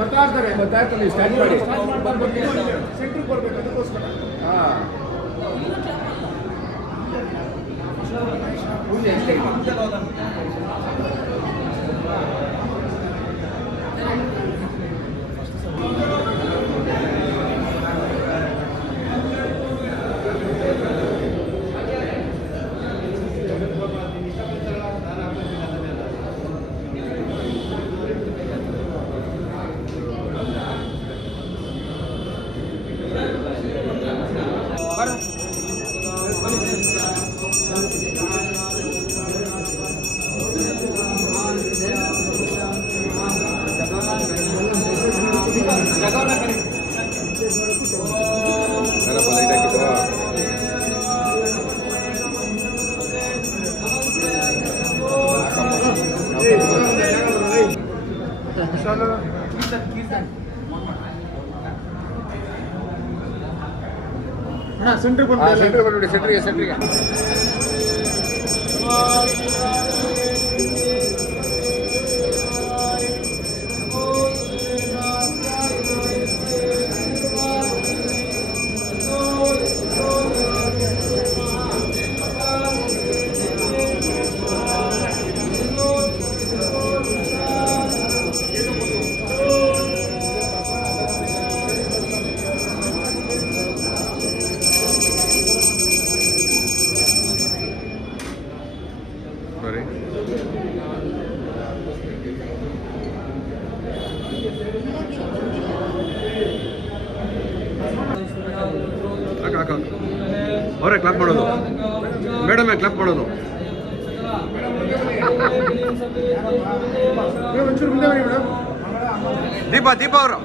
ಬರ್ತಾ ಇರ್ತಾರೆ ಸ್ಟಾರ್ಟ್ ಮಾಡಿ ಸೆಂಟ್ರಿಗೆ ಬರ್ಬೇಕು ಅದಕ್ಕೋಸ್ಕರ. ಸೆಂಟ್ರಿಗೆ ಅವರೇ ಕ್ಲಾಪ್ ಮಾಡೋದು, ಮೇಡಮೇ ಕ್ಲಾಪ್ ಮಾಡೋದು. ದೀಪ ಅವರು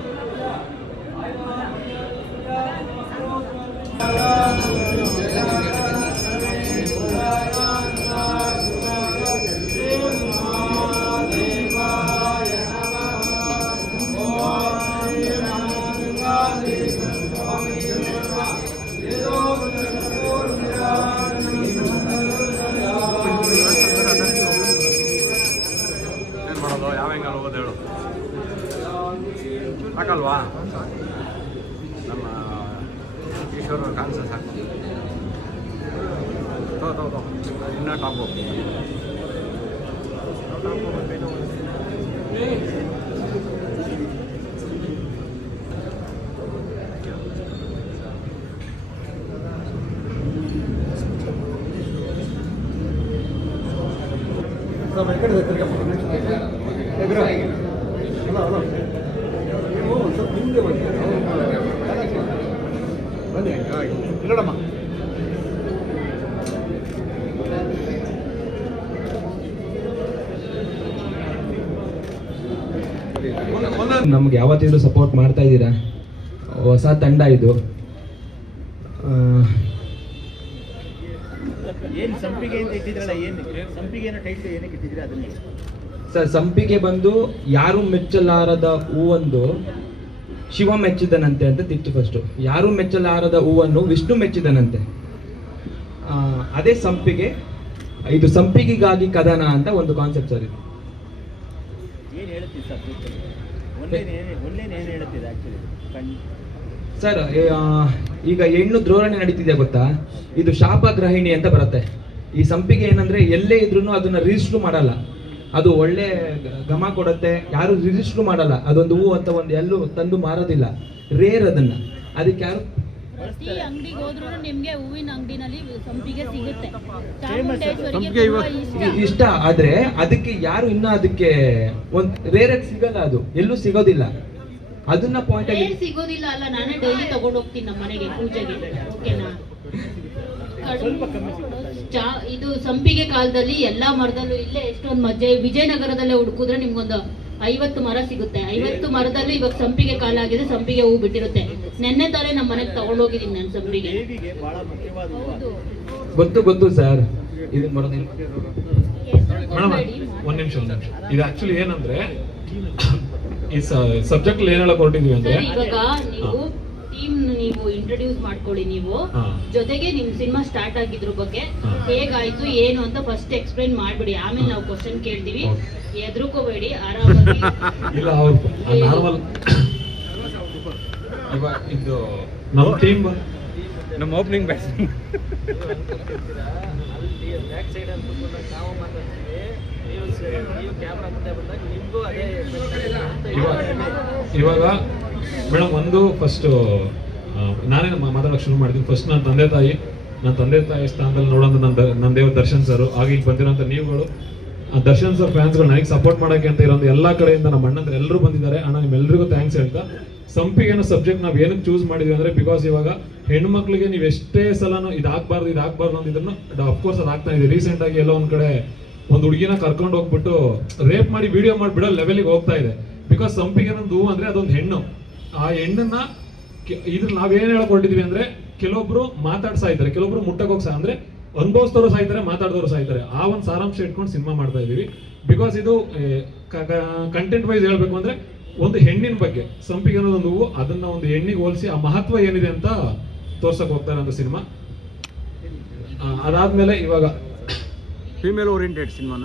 ಸಾಕಲ್ವಾ? ನಮ್ಮ ಈಶ್ವರ ಕಾಣಿಸ ಸಾಕು. ಇನ್ನೂ ಟಾಪು ಇಲ್ಲಡಮ್ಮ. ನಮ್ಗೆ ಯಾವತ್ತಿದ್ರು ಸಪೋರ್ಟ್ ಮಾಡ್ತಾ ಇದ್ದೀರಾ. ಹೊಸ ತಂಡ ಇದು. ಸರ್, ಸಂಪಿಗೆ ಬಂದು ಯಾರು ಮೆಚ್ಚಲಾರದ ಹೂವೊಂದು ಶಿವ ಮೆಚ್ಚಿದನಂತೆ ಅಂತ ತಿತ್ತು. ಫಸ್ಟು ಯಾರು ಮೆಚ್ಚಲಾರದ ಹೂವನ್ನು ವಿಷ್ಣು ಮೆಚ್ಚಿದನಂತೆ. ಅದೇ ಸಂಪಿಗೆ. ಇದು ಸಂಪಿಗೆಗಾಗಿ ಕದನ ಅಂತ ಒಂದು ಕಾನ್ಸೆಪ್ಟ್ ಸರ್. ಇದು ಸರ್, ಈಗ ಹೆಣ್ಣು ದ್ರೋರಣೆ ನಡೀತಿದೆ ಗೊತ್ತಾ? ಇದು ಶಾಪ ಗ್ರಹಿಣಿ ಅಂತ ಬರುತ್ತೆ. ಈ ಸಂಪಿಗೆ ಏನಂದ್ರೆ ಎಲ್ಲೇ ಇದ್ರೂ ಅದನ್ನ ರಿಜಿಸ್ಟ್ರು ಮಾಡಲ್ಲ. ಅದು ಒಳ್ಳೆ ಘಮ ಕೊಡುತ್ತೆ. ಯಾರು ರಿಜಿಸ್ಟ್ರು ಮಾಡಲ್ಲ. ಅದೊಂದು ಹೂ ಅಂತ ಒಂದು ಎಲ್ಲೂ ತಂದು ಮಾರೋದಿಲ್ಲ. ರೇರ್ ಅದನ್ನ. ಅದಕ್ಕೆ ಯಾರು ಪ್ರತಿ ಅಂಗಡಿಗೆ ಹೋದ್ರೂ ನಿಮ್ಗೆ ಹೂವಿನ ಅಂಗಡಿನಲ್ಲಿ ಸಂಪಿಗೆ ಸಿಗುತ್ತೆ. ಇಷ್ಟ ಆದ್ರೆ ಅದಕ್ಕೆ ಯಾರು ಇನ್ನ ಅದಕ್ಕೆ ಒಂದ್ ರೇರ್ ಆಗಿ ಸಿಗಲ್ಲ. ಅದು ಎಲ್ಲೂ ಸಿಗೋದಿಲ್ಲ. ಅದನ್ನ ಪಾಯಿಂಟ್ ಆಗಿ ಸಿಗೋದಿಲ್ಲ ಅಲ್ಲ. ನಾನೇ ಡೈಲಿ ತಗೊಂಡು ಹೋಗ್ತೀನಿ ನಮ್ಮ ಮನೆಗೆ ಪೂಜೆಗೆ. ಓಕೆನಾ? ಇದು ಸಂಪಿಗೆ ಕಾಲದಲ್ಲಿ ಎಲ್ಲಾ ಮರದಲ್ಲೂ ಇಲ್ಲೇ ಎಷ್ಟೊಂದು ವಿಜಯನಗರದಲ್ಲೇ ಹುಡುಕಿದ್ರೆ ನಿಮ್ಗೊಂದು 50 ಮರ ಸಿಗುತ್ತೆ. 50 ಮರದಲ್ಲೂ ಇವಾಗ ಸಂಪಿಗೆ ಕಾಲ ಆಗಿದೆ. ಸಂಪಿಗೆ ಹೂ ಬಿಟ್ಟಿರುತ್ತೆ. ನೆನ್ನೆ ತಾನೇ ನಮ್ಮ ಮನೆಗೆ ತಗೊಂಡೋಗಿದ್ದೀನಿ ನಾನು ಸಂಪಿಗೆ. ಗೊತ್ತು ಸರ್. ಇದು ಬರೋದಿಲ್ಲ. ಒಂದ್ ನಿಮಿಷ. ಇದು ಆಕ್ಚುಲಿ ಏನಂದ್ರೆ ಈ ಸಬ್ಜೆಕ್ಟ್ ಏನ್ ಹೇಳಕ್ ಹೊರಟಿದೀವಿ ಅಂದ್ರೆ, ಇವಾಗ ನೀವು ಇಂಟ್ರೊಡ್ಯೂಸ್ ಮಾಡ್ಕೊಳ್ಳಿ. ನೀವು ಜೊತೆಗೆ ನಿಮ್ ಸಿನಿಮಾ ಸ್ಟಾರ್ಟ್ ಆಗಿದ್ರ ಬಗ್ಗೆ ಹೇಗಾಯ್ತು ಏನು ಅಂತ ಫಸ್ಟ್ ಎಕ್ಸ್ಪ್ಲೈನ್ ಮಾಡ್ಬಿಡಿ. ಆಮೇಲೆ ನಾವು ಕ್ವಶನ್ ಕೇಳ್ತೀವಿ. ಹೆದರ್ಕೋಬೇಡಿ, ಆರಾಮಾಗಿ ಇಲ್ಲ ಅವ್ರು ನಾರ್ಮಲ್ ಇವಾಗ ಇದು ನಮ್ಮ ಟೀಮ್ ನಮ್ಮ ಓಪನಿಂಗ್ ಬ್ಯಾಟ್ಸ್ಮನ್ ಇವಾಗ ಮೇಡಮ್ ಒಂದು ಫಸ್ಟ್ ನಾನೇ ಮಾತಾಡೋಕೆ ಶುರು ಮಾಡ್ತೀನಿ. ಫಸ್ಟ್ ನನ್ನ ತಂದೆ ತಾಯಿ ಸ್ಥಾನದಲ್ಲಿ ನೋಡೋದು ನನ್ನ ದೇವ್ರ ದರ್ಶನ್ ಸರ್, ಆಗ ಇಲ್ಲಿ ಬಂದಿರೋಂಥ ನೀವುಗಳು, ದರ್ಶನ್ ಸರ್ ಫ್ಯಾನ್ಸ್ಗಳು ನನಗೆ ಸಪೋರ್ಟ್ ಮಾಡೋಕ್ಕೆ ಅಂತ ಇರೋ ಎಲ್ಲ ಕಡೆಯಿಂದ ನಮ್ಮ ಅಣ್ಣಂದ್ರೆ ಎಲ್ಲರೂ ಬಂದಿದ್ದಾರೆ. ಅಣ್ಣ ನಿಮ್ಮೆಲ್ಲರಿಗೂ ಥ್ಯಾಂಕ್ಸ್ ಹೇಳ್ತಾ, ಸಂಪಿಗೆ ಅನ್ನೋ ಸಬ್ಜೆಕ್ಟ್ ನಾವು ಏನಕ್ಕೆ ಚೂಸ್ ಮಾಡಿದ್ವಿ ಅಂದರೆ ಬಿಕಾಸ್ ಇವಾಗ ಹೆಣ್ಮಕ್ಳಿಗೆ ನೀವು ಎಷ್ಟೇ ಸಲನೂ ಇದಾಗಬಾರ್ದು ಅಂತಿದ್ರು ಅಫ್ಕೋರ್ಸ್ ಅದು ಆಗ್ತಾ ಇದೆ. ರೀಸೆಂಟಾಗಿ ಎಲ್ಲೋ ಒಂದು ಕಡೆ ಒಂದು ಹುಡುಗಿನ ಕರ್ಕೊಂಡು ಹೋಗ್ಬಿಟ್ಟು ರೇಪ್ ಮಾಡಿ ವಿಡಿಯೋ ಮಾಡಿಬಿಡೋ ಲೆವೆಲಿಗೆ ಹೋಗ್ತಾ ಇದೆ. ಬಿಕಾಸ್ ಸಂಪಿಗೆ ಅನ್ನೋದು ಅಂದರೆ ಅದೊಂದು ಹೆಣ್ಣು. ಆ ಹೆಣ್ಣನ್ನ ಇದ್ರ ನಾವೇನು ಹೇಳ್ಕೊಟ್ಟಿದ್ವಿ ಅಂದರೆ ಕೆಲವೊಬ್ರು ಮಾತಾಡ್ಸಾ ಇದ್ದಾರೆ, ಕೆಲವೊಬ್ರು ಮುಟ್ಟಕ್ಕೆ ಹೋಗ್ಸಾ ಅಂದರೆ ಅನುಭವಿಸ್ತವ್ರು ಸಾಯ್ತಾರೆ, ಮಾತಾಡಿದವರು ಸಾಯ್ತಾರೆ. ಆ ಒಂದು ಸಾರಾಂಶ ಇಟ್ಕೊಂಡು ಸಿನಿಮಾ ಮಾಡ್ತಾ ಇದೀವಿ. ಬಿಕಾಸ್ ಇದು ಕಂಟೆಂಟ್ ವೈಸ್ ಹೇಳ್ಬೇಕು ಅಂದ್ರೆ ಒಂದು ಹೆಣ್ಣಿನ ಬಗ್ಗೆ ಸಂಪಿಗೆ ಅನ್ನೋದೊಂದು ಹೂವು, ಅದನ್ನ ಒಂದು ಹೆಣ್ಣಿಗೆ ಹೋಲಿಸಿ ಆ ಮಹತ್ವ ಏನಿದೆ ಅಂತ ತೋರ್ಸಕ್ ಹೋಗ್ತಾರೆ ಅಂತ ಸಿನಿಮಾ. ಅದಾದ್ಮೇಲೆ ಇವಾಗ ಫೀಮೇಲ್ ಓರಿಯೆಂಟೆಡ್ ಸಿನಿಮಾನ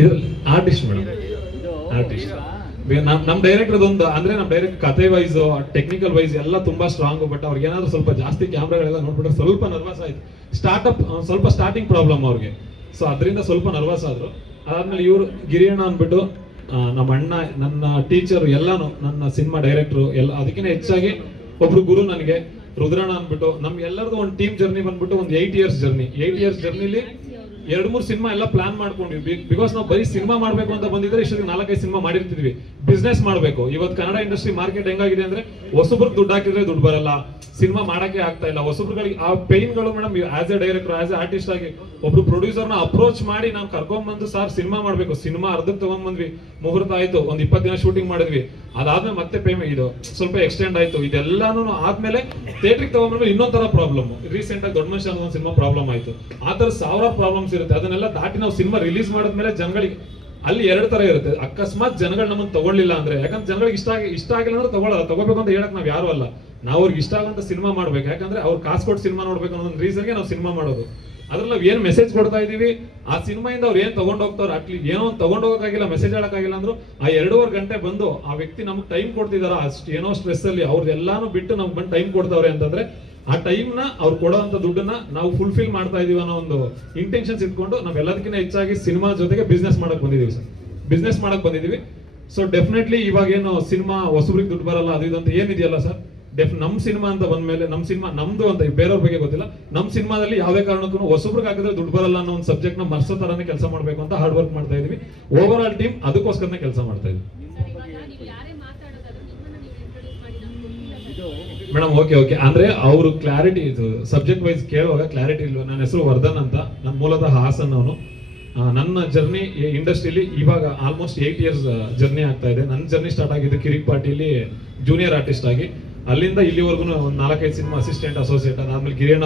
ಇದು ಆರ್ಟಿಸ್ಟ್ ಮೇಡಮ್, ಆರ್ಟಿಸ್ಟ್ ನಮ್ ಡೈರೆಕ್ಟರ್ ಅದೊಂದು ಅಂದ್ರೆ ನಮ್ ಡೈರೆಕ್ಟ್ ಕಥೆ ವೈಸ್ ಟೆಕ್ನಿಕಲ್ ವೈಸ್ ಎಲ್ಲ ತುಂಬಾ ಸ್ಟ್ರಾಂಗ್. ಬಟ್ ಅವ್ರಿಗೆ ಏನಾದ್ರು ಸ್ವಲ್ಪ ಜಾಸ್ತಿ ಕ್ಯಾಮ್ರಾಗಳೆಲ್ಲ ನೋಡ್ಬಿಟ್ರೆ ಸ್ವಲ್ಪ ನರ್ವಸ್ ಆಯ್ತು. ಸ್ವಲ್ಪ ಸ್ಟಾರ್ಟಿಂಗ್ ಪ್ರಾಬ್ಲಮ್ ಅವ್ರಿಗೆ, ಸೊ ಅದರಿಂದ ಸ್ವಲ್ಪ ನರ್ವಸ್ ಆದ್ರು. ಅದಾದ್ಮೇಲೆ ಇವ್ರು ಗಿರಿಯಣ್ಣ ಅಂದ್ಬಿಟ್ಟು ನಮ್ಮ ಅಣ್ಣ, ನನ್ನ ಟೀಚರ್, ಎಲ್ಲಾನು ನನ್ನ ಸಿನಿಮಾ ಡೈರೆಕ್ಟ್ರು ಎಲ್ಲ. ಅದಕ್ಕಿಂತ ಹೆಚ್ಚಾಗಿ ಒಬ್ರು ಗುರು ನನಗೆ, ರುದ್ರಣ್ಣ ಅಂದ್ಬಿಟ್ಟು. ನಮ್ಗೆಲ್ಲರದು ಒಂದು ಟೀಮ್ ಜರ್ನಿ ಬಂದ್ಬಿಟ್ಟು ಒಂದು 8 years ಜರ್ನಿ. 8 years ಜರ್ನಿಲಿ 2-3 ಸಿನಿಮಾ ಎಲ್ಲ ಪ್ಲಾನ್ ಮಾಡ್ಕೊಂಡಿದ್ವಿ. ಬಿಕಾಸ್ ನಾವು ಬರೀ ಸಿನಿಮಾ ಮಾಡ್ಬೇಕು ಅಂತ ಬಂದಿದ್ರೆ ಇಷ್ಟೊಂದು 4-5 ಸಿನಿಮಾ ಮಾಡಿರ್ತಿದ್ವಿ. ಬಿಸ್ನೆಸ್ ಮಾಡ್ಬೇಕು. ಇವತ್ತು ಕನ್ನಡ ಇಂಡಸ್ಟ್ರಿ ಮಾರ್ಕೆಟ್ ಹೆಂಗಾಗಿದೆ ಅಂದ್ರೆ ಹೊಸಬ್ರಿಗೆ ದುಡ್ಡು ಹಾಕಿದ್ರೆ ದುಡ್ಡು ಬರಲ್ಲ, ಸಿನಿಮಾ ಮಾಡಕ್ಕೆ ಆಗ್ತಾ ಇಲ್ಲ. ಹೊಸಬ್ರುಗಳಿಗೆ ಆ ಪೈನ್ಗಳು madam. As a director, as a artist ಆಗಿ ಒಬ್ರು ಪ್ರೊಡ್ಯೂಸರ್ನ ಅಪ್ರೋಚ್ ಮಾಡಿ ನಾವು ಕರ್ಕೊಂಡ್ಬಂದು ಸರ್ ಸಿನಿಮಾ ಮಾಡ್ಬೇಕು, ಸಿನಿಮಾ ಅರ್ಧಕ್ಕೆ ತಗೊಂಡ್ಬಂದ್ವಿ, ಮುಹೂರ್ತ ಆಯ್ತು, ಒಂದು 20 ದಿನ ಶೂಟಿಂಗ್ ಮಾಡಿದ್ವಿ. ಅದಾದ್ಮೇಲೆ ಮತ್ತೆ ಪೇಮೆಂಟ್ ಇದು ಸ್ವಲ್ಪ ಎಕ್ಸ್ಟೆಂಡ್ ಆಯ್ತು. ಇದೆಲ್ಲಾನು ಆದ್ಮೇಲೆ ಥಿಯೇಟ್ರಿಗೆ ತಗೊಂಡ್ಮೇಲೆ ಇನ್ನೊಂದ್ ತರ ಪ್ರಾಬ್ಲಮ್. ರೀಸೆಂಟ್ ಆಗಿ ದೊಡ್ಡ ಮನುಷ್ಯ ಅನ್ನೋ ಒಂದು ಸಿನಿಮಾ ಪ್ರಾಬ್ಲಮ್ ಆಯ್ತು. ಆ ತರ ಸಾವಿರಾರು ಪ್ರಾಬ್ಲಮ್ಸ್ ಇರುತ್ತೆ. ಅದನ್ನೆಲ್ಲ ದಾಟಿ ನಾವು ಸಿನಿಮಾ ರಿಲೀಸ್ ಮಾಡಿದ್ಮೇಲೆ ಜನಗಳಿಗೆ ಅಲ್ಲಿ 2 ತರ ಇರುತ್ತೆ. ಅಕಸ್ಮಾತ್ ಜನಗಳು ನಮ್ಮನ್ನು ತಗೊಳ್ಳಿಲ್ಲ ಅಂದ್ರೆ, ಯಾಕಂದ್ರೆ ಜನಗಳಿಗೆ ಇಷ್ಟ ಆಗಿಲ್ಲ ಅಂದ್ರೆ ತಗೊಳ್ಳಲ್ಲ. ತಗೋಬೇಕು ಅಂತ ಹೇಳಕ್ ನಾವ್ ಯಾರು ಅಲ್ಲ. ನಾವು ಅವ್ರಿಗೆ ಇಷ್ಟ ಆಗುವಂತ ಸಿನಿಮಾ ಮಾಡ್ಬೇಕು. ಯಾಕಂದ್ರೆ ಅವ್ರು ಕಾಸು ಕೊಟ್ಟು ಸಿನಿಮಾ ನೋಡ್ಬೇಕು ಅನ್ನೋ ಒಂದು ರೀಸನ್ಗೆ ನಾವು ಸಿನಿಮಾ ಮಾಡೋದು. ಅದ್ರಲ್ಲಿ ನಾವು ಏನ್ ಮೆಸೇಜ್ ಕೊಡ್ತಾ ಇದೀವಿ, ಆ ಸಿನಿಮಾಯಿಂದ ಅವ್ರು ಏನ್ ತಗೊಂಡ್ ಹೋಗ್ತಾವ್ರು, ಅಟ್ಲೀಸ್ಟ್ ಏನೋ ಒಂದು ತಗೊಂಡ್ ಹೋಗಕ್ಕಾಗಿಲ್ಲ, ಮೆಸೇಜ್ ಹೇಳಕ್ಕಾಗಿಲ್ಲ ಅಂದ್ರು ಆ 2.5 ಗಂಟೆ ಬಂದು ಆ ವ್ಯಕ್ತಿ ನಮ್ಗೆ ಟೈಮ್ ಕೊಡ್ತಿದಾರ, ಅಷ್ಟು ಏನೋ ಸ್ಟ್ರೆಸ್ ಅಲ್ಲಿ ಅವ್ರದ್ದೆಲ್ಲಾನು ಬಿಟ್ಟು ನಮ್ಗೆ ಬಂದು ಟೈಮ್ ಕೊಡ್ತಾವ್ರೆ ಅಂತಂದ್ರೆ ಆ ಟೈಮ್ನ ಅವ್ರು ಕೊಡೋಂಥ ದುಡ್ಡನ್ನ ನಾವು ಫುಲ್ಫಿಲ್ ಮಾಡ್ತಾ ಇದೀವಿ ಅನ್ನೋ ಒಂದು ಇಂಟೆನ್ಷನ್ಸ್ ಇಟ್ಕೊಂಡು ನಾವೆಲ್ಲದಕ್ಕಿಂತ ಹೆಚ್ಚಾಗಿ ಸಿನಿಮಾ ಜೊತೆಗೆ ಬಿಸ್ನೆಸ್ ಮಾಡಕ್ ಬಂದಿದೀವಿ ಸರ್. ಬಿಸ್ನೆಸ್ ಮಾಡಕ್ ಬಂದಿದೀವಿ. ಸೊ ಡೆಫಿನೆಟ್ಲಿ ಇವಾಗ ಏನು ಸಿನಿಮಾ ಹೊಸಬ್ರಿಗೆ ದುಡ್ಡು ಬರಲ್ಲ ಅದು ಇದು ಅಂತ ಏನಿದೆಯಲ್ಲ ಸರ್, ನಮ್ ಸಿನಿಮಾ ಅಂತ ಬಂದ್ಮೇಲೆ ನಮ್ ಸಿನಿಮಾ ನಮ್ದು ಅಂತ ಬೇರೆಯವ್ರ ಬಗ್ಗೆ ಗೊತ್ತಿಲ್ಲ. ನಮ್ ಸಿನಿಮಾದಲ್ಲಿ ಯಾವುದೇ ಕಾರಣಕ್ಕೂ ಹೊಸಬ್ರಿಗೆ ಹಾಕಿದ್ರೆ ದುಡ್ಡು ಬರಲ್ಲ ಅನ್ನೋ ಒಂದು ಸಬ್ಜೆಕ್ಟ್ ನ ಮರ್ಸೋ ತರಾನೇ ಕೆಲಸ ಮಾಡ್ಬೇಕು ಅಂತ ಹಾರ್ಡ್ ವರ್ಕ್ ಮಾಡ್ತಾ ಇದೀವಿ. ಓವರ್ ಆಲ್ ಟೀಮ್ ಅದಕ್ಕೋಸ್ಕರನೇ ಕೆಲಸ ಮಾಡ್ತಾ ಇದೀವಿ ಮೇಡಮ್. ಓಕೆ ಅಂದ್ರೆ ಅವರು ಕ್ಲಾರಿಟಿ ಇದು ಸಬ್ಜೆಕ್ಟ್ ವೈಸ್ ಕೇಳುವಾಗ ಕ್ಲಾರಿಟಿ ಇಲ್ವಾ. ನನ್ನ ಹೆಸರು ವರ್ಧನ್ ಅಂತ, ನನ್ನ ಮೂಲತಃ ಹಾಸನ್ ಅವನು. ನನ್ನ ಜರ್ನಿ ಇಂಡಸ್ಟ್ರಿಲಿ ಇವಾಗ ಆಲ್ಮೋಸ್ಟ್ 8 years ಜರ್ನಿ ಆಗ್ತಾ ಇದೆ. ನನ್ನ ಜರ್ನಿ ಸ್ಟಾರ್ಟ್ ಆಗಿದ್ದು ಕಿರಿಕ್ ಪಾರ್ಟಿಲಿ ಜೂನಿಯರ್ ಆರ್ಟಿಸ್ಟ್ ಆಗಿ. ಅಲ್ಲಿಂದ ಇಲ್ಲಿವರೆಗೂ ಒಂದು 4-5 ಸಿನಿಮಾ ಅಸಿಸ್ಟೆಂಟ್, ಅಸೋಸಿಯೇಟ್. ಅದಾದ್ಮೇಲೆ ಗಿರಿಯಣ್ಣ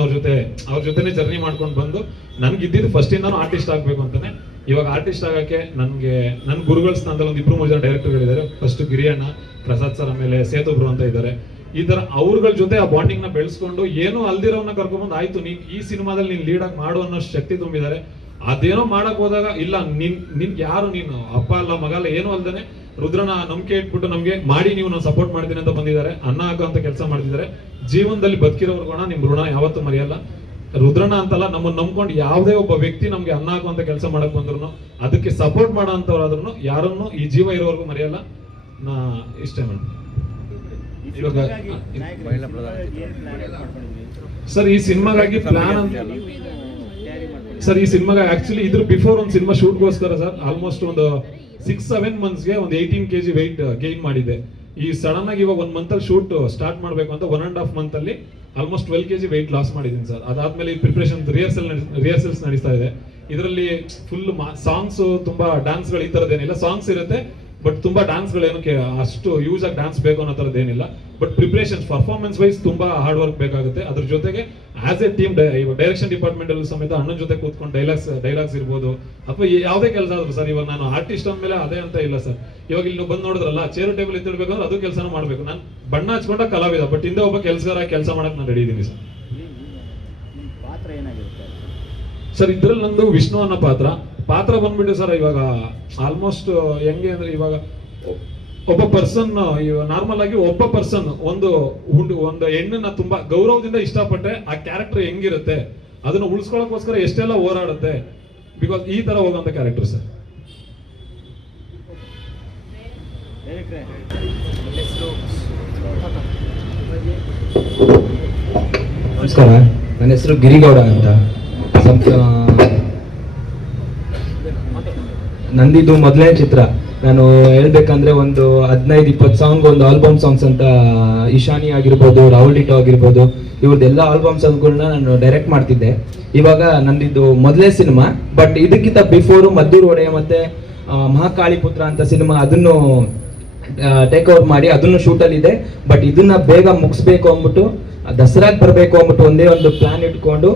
ಅವ್ರ ಜೊತೆನೆ ಜರ್ನಿ ಮಾಡ್ಕೊಂಡು ಬಂದು ನನ್ಗಿದ್ದಿದ್ದು ಫಸ್ಟ್ ಇಂದಾನು ಆರ್ಟಿಸ್ಟ್ ಆಗ್ಬೇಕು ಅಂತಾನೆ. ಇವಾಗ ಆರ್ಟಿಸ್ಟ್ ಆಗಕ್ಕೆ ನನ್ಗೆ ನನ್ನ ಗುರುಗಳ ಸ್ಥಾನದಲ್ಲಿ ಒಂದು 2-3 ಜನ ಡೈರೆಕ್ಟರ್ಗಳಿದ್ದಾರೆ. ಫಸ್ಟ್ ಗಿರಿಯಣ್ಣ, ಪ್ರಸಾದ್ ಸರ್, ಆಮೇಲೆ ಸೇತುಬ್ರು ಅಂತ ಇದ್ದಾರೆ. ಈ ತರ ಅವ್ರಗಳ ಜೊತೆ ಆ ಬಾಂಡಿಂಗ್ ನ ಬೆಳೆಸ್ಕೊಂಡು ಏನೋ ಅಲ್ದಿರೋನ್ನ ಕರ್ಕೊಂಡ್ಬಂದು ಆಯ್ತು ನೀನ್ ಈ ಸಿನಿಮಾದಲ್ಲಿ ನೀನ್ ಲೀಡ್ ಆಗಿ ಮಾಡು ಅನ್ನೋ ಶಕ್ತಿ ತುಂಬಿದ್ದಾರೆ. ಅದೇನೋ ಮಾಡಕ್ ಹೋದಾಗ ಇಲ್ಲ ನಿನ್ಗೆ ಯಾರು ನೀನು ಅಪ್ಪ ಅಲ್ಲ ಮಗ ಅಲ್ಲ ಏನೂ ಅಲ್ದೇನೆ ರುದ್ರನ ನಂಬಿಕೆ ಇಟ್ಬಿಟ್ಟು ನಮ್ಗೆ ಮಾಡಿ ನೀವು ನಾನು ಸಪೋರ್ಟ್ ಮಾಡ್ತೀನಿ ಅಂತ ಬಂದಿದ್ದಾರೆ. ಅನ್ನ ಹಾಕುವಂತ ಕೆಲಸ ಮಾಡ್ತಿದ್ದಾರೆ. ಜೀವನದಲ್ಲಿ ಬದುಕಿರೋರ್ಗೋಣ ನಿಮ್ ಋಣ ಯಾವತ್ತೂ ಮರೆಯಲ್ಲ. ರುದ್ರಣ ಅಂತಲ್ಲ, ನಮ್ಮನ್ನ ನಂಬ್ಕೊಂಡು ಯಾವುದೇ ಒಬ್ಬ ವ್ಯಕ್ತಿ ನಮ್ಗೆ ಅನ್ನ ಹಾಕುವಂತ ಕೆಲಸ ಮಾಡಕ್ ಬಂದ್ರು ಅದಕ್ಕೆ ಸಪೋರ್ಟ್ ಮಾಡೋ ಅಂತವ್ರಾದ್ರೂ ಯಾರನ್ನು ಈ ಜೀವ ಇರೋವರೆಗೂ ಮರೆಯಲ್ಲ. ನಾ ಇಷ್ಟೇ ಮೇಡಮ್. ಇವಾಗ ಸರ್ ಈ ಸಿನಿಮಾಗಾಗಿ ಪ್ಲಾನ್ ಅಂತ ಸರ್, ಈ ಸಿನಿಮಾಗ ಆಕ್ಚುಲಿ ಇದ್ರ ಬಿಫೋರ್ ಒಂದು ಸಿನಿಮಾ ಶೂಟ್ಗೋಸ್ಕರ ಸರ್ ಆಲ್ಮೋಸ್ಟ್ ಒಂದು 6-7 monthsಗೆ ಒಂದು 18 kg ವೆಯ್ಟ್ ಗೈನ್ ಮಾಡಿದೆ. ಈ ಸಡನ್ ಆಗಿ ಇವಾಗ 1 month ಅಲ್ಲಿ ಶೂಟ್ ಸ್ಟಾರ್ಟ್ ಮಾಡ್ಬೇಕು ಅಂತ 1.5 month ಅಲ್ಲಿ ಆಲ್ಮೋಸ್ಟ್ 12 kg ವೆಯ್ಟ್ ಲಾಸ್ ಮಾಡಿದ್ದೀನಿ ಸರ್. ಅದಾದ್ಮೇಲೆ ಈ ಪ್ರಿಪರೇಷನ್ ರಿಹರ್ಸಲ್ಸ್ ನಡೀತಾ ಇದೆ. ಇದರಲ್ಲಿ ಫುಲ್ ಸಾಂಗ್ಸ್, ತುಂಬಾ ಡ್ಯಾನ್ಸ್ಗಳು ಈ ತರದೇನಿಲ್ಲ. ಸಾಂಗ್ಸ್ ಇರುತ್ತೆ ಬಟ್ ತುಂಬಾ ಡ್ಯಾನ್ಸ್ಗಳು ಏನಕ್ಕೆ ಅಷ್ಟು ಯೂಸ್ ಆಗಿ ಡ್ಯಾನ್ಸ್ ಬೇಕು ಅನ್ನೋ ತರದ್ದು ಏನಿಲ್ಲ. ಬಟ್ ಪ್ರಿಪರೇಷನ್ಸ್ ಪರ್ಫಾರ್ಮೆನ್ಸ್ ವೈಸ್ ತುಂಬಾ ಹಾರ್ಡ್ ವರ್ಕ್ ಬೇಕಾಗುತ್ತೆ. ಅದ್ರ ಜೊತೆಗೆ as A team direction department ಅಲ್ಲಿ ಸಮೇತ ಅಣ್ಣನ ಜೊತೆ ಕೂತ್ಕೊಂಡು ಡೈಲಾಗ್ಸ್ ಇರ್ಬೋದು ಅಥವಾ ಯಾವುದೇ ಕೆಲಸ ಆದ್ರು ಸರ್. ಇವಾಗ ನಾನು ಆರ್ಟಿಸ್ಟ್ ಅಂದ್ಮೇಲೆ ಅದೇ ಅಂತ ಇಲ್ಲ ಸರ್. ಇವಾಗ ಇಲ್ಲಿ ನೀವು ಬಂದು ನೋಡಿದ್ರಲ್ಲ, ಚೇರ್ ಟೇಬಲ್ ಎತ್ತಿಡ್ಬೇಕು ಅಂದ್ರೆ ಅದು ಕೆಲಸನ ಮಾಡ್ಬೇಕು. ನಾನು ಬಣ್ಣ ಹಚ್ಕೊಂಡ ಕಲಾವಿದ, ಬಟ್ ಹಿಂದೆ ಒಬ್ಬ ಕೆಲಸಗಾರ ಕೆಲಸ ಮಾಡಕ್ ನಾನು ರೆಡಿ ಇದ್ದೀನಿ ಸರ್. ಸರ್ ಇದ್ರಲ್ಲಿ ನಂದು ವಿಷ್ಣು ಅನ್ನೋ ಪಾತ್ರ. ಪಾತ್ರ ಬಂದ್ಬಿಟ್ಟು ಸರ್ ಇವಾಗ ಆಲ್ಮೋಸ್ಟ್ ಹೆಂಗೆ ಅಂದ್ರೆ ಇವಾಗ ಒಬ್ಬ ಪರ್ಸನ್ ನಾರ್ಮಲ್ ಆಗಿ ಒಬ್ಬ ಪರ್ಸನ್ ಒಂದು ಹೆಣ್ಣನ್ನ ತುಂಬಾ ಗೌರವದಿಂದ ಇಷ್ಟಪಟ್ಟೆ ಆ ಕ್ಯಾರೆಕ್ಟರ್ ಹೆಂಗಿರುತ್ತೆ ಅದನ್ನ ಉಳಿಸ್ಕೊಳ್ಳೋಕೋಸ್ಕರ ಎಷ್ಟೆಲ್ಲ ಹೋರಾಡುತ್ತೆ, ಬಿಕಾಸ್ ಈ ತರ ಹೋಗುವಂತ ಕ್ಯಾರೆಕ್ಟರ್ ಸರ್. ನಮಸ್ಕಾರ, ನನ್ನ ಹೆಸರು ಗಿರಿಗೌಡ ಅಂತ. ನಂದಿದ್ದು ಮೊದಲನೇ ಚಿತ್ರ. ನಾನು ಹೇಳ್ಬೇಕಂದ್ರೆ ಒಂದು 15-20 ಸಾಂಗ್, ಒಂದು ಆಲ್ಬಮ್ ಸಾಂಗ್ಸ್ ಅಂತ ಇಶಾನಿ ಆಗಿರ್ಬೋದು, ರಾಹುಲ್ ಡಿಟೋ ಆಗಿರ್ಬೋದು, ಇವ್ರದ್ದೆಲ್ಲ ಆಲ್ಬಮ್ ಸಾಂಗ್ಗಳನ್ನ ನಾನು ಡೈರೆಕ್ಟ್ ಮಾಡ್ತಿದ್ದೆ. ಇವಾಗ ನಂದಿದ್ದು ಮೊದಲನೇ ಸಿನಿಮಾ. ಬಟ್ ಇದಕ್ಕಿಂತ ಬಿಫೋರು ಮದ್ದೂರು ಒಡೆಯ ಮತ್ತೆ ಮಹಾಕಾಳಿಪುತ್ರ ಅಂತ ಸಿನಿಮಾ, ಅದನ್ನು ಟೇಕ್ ಓವರ್ ಮಾಡಿ ಅದನ್ನು ಶೂಟಲ್ಲಿ ಇದೆ. ಬಟ್ ಇದನ್ನ ಬೇಗ ಮುಗಿಸ್ಬೇಕು ಅಂದ್ಬಿಟ್ಟು, ದಸರಾಗೆ ಬರಬೇಕು ಅಂದ್ಬಿಟ್ಟು ಒಂದೇ ಒಂದು ಪ್ಲಾನ್ ಇಟ್ಕೊಂಡು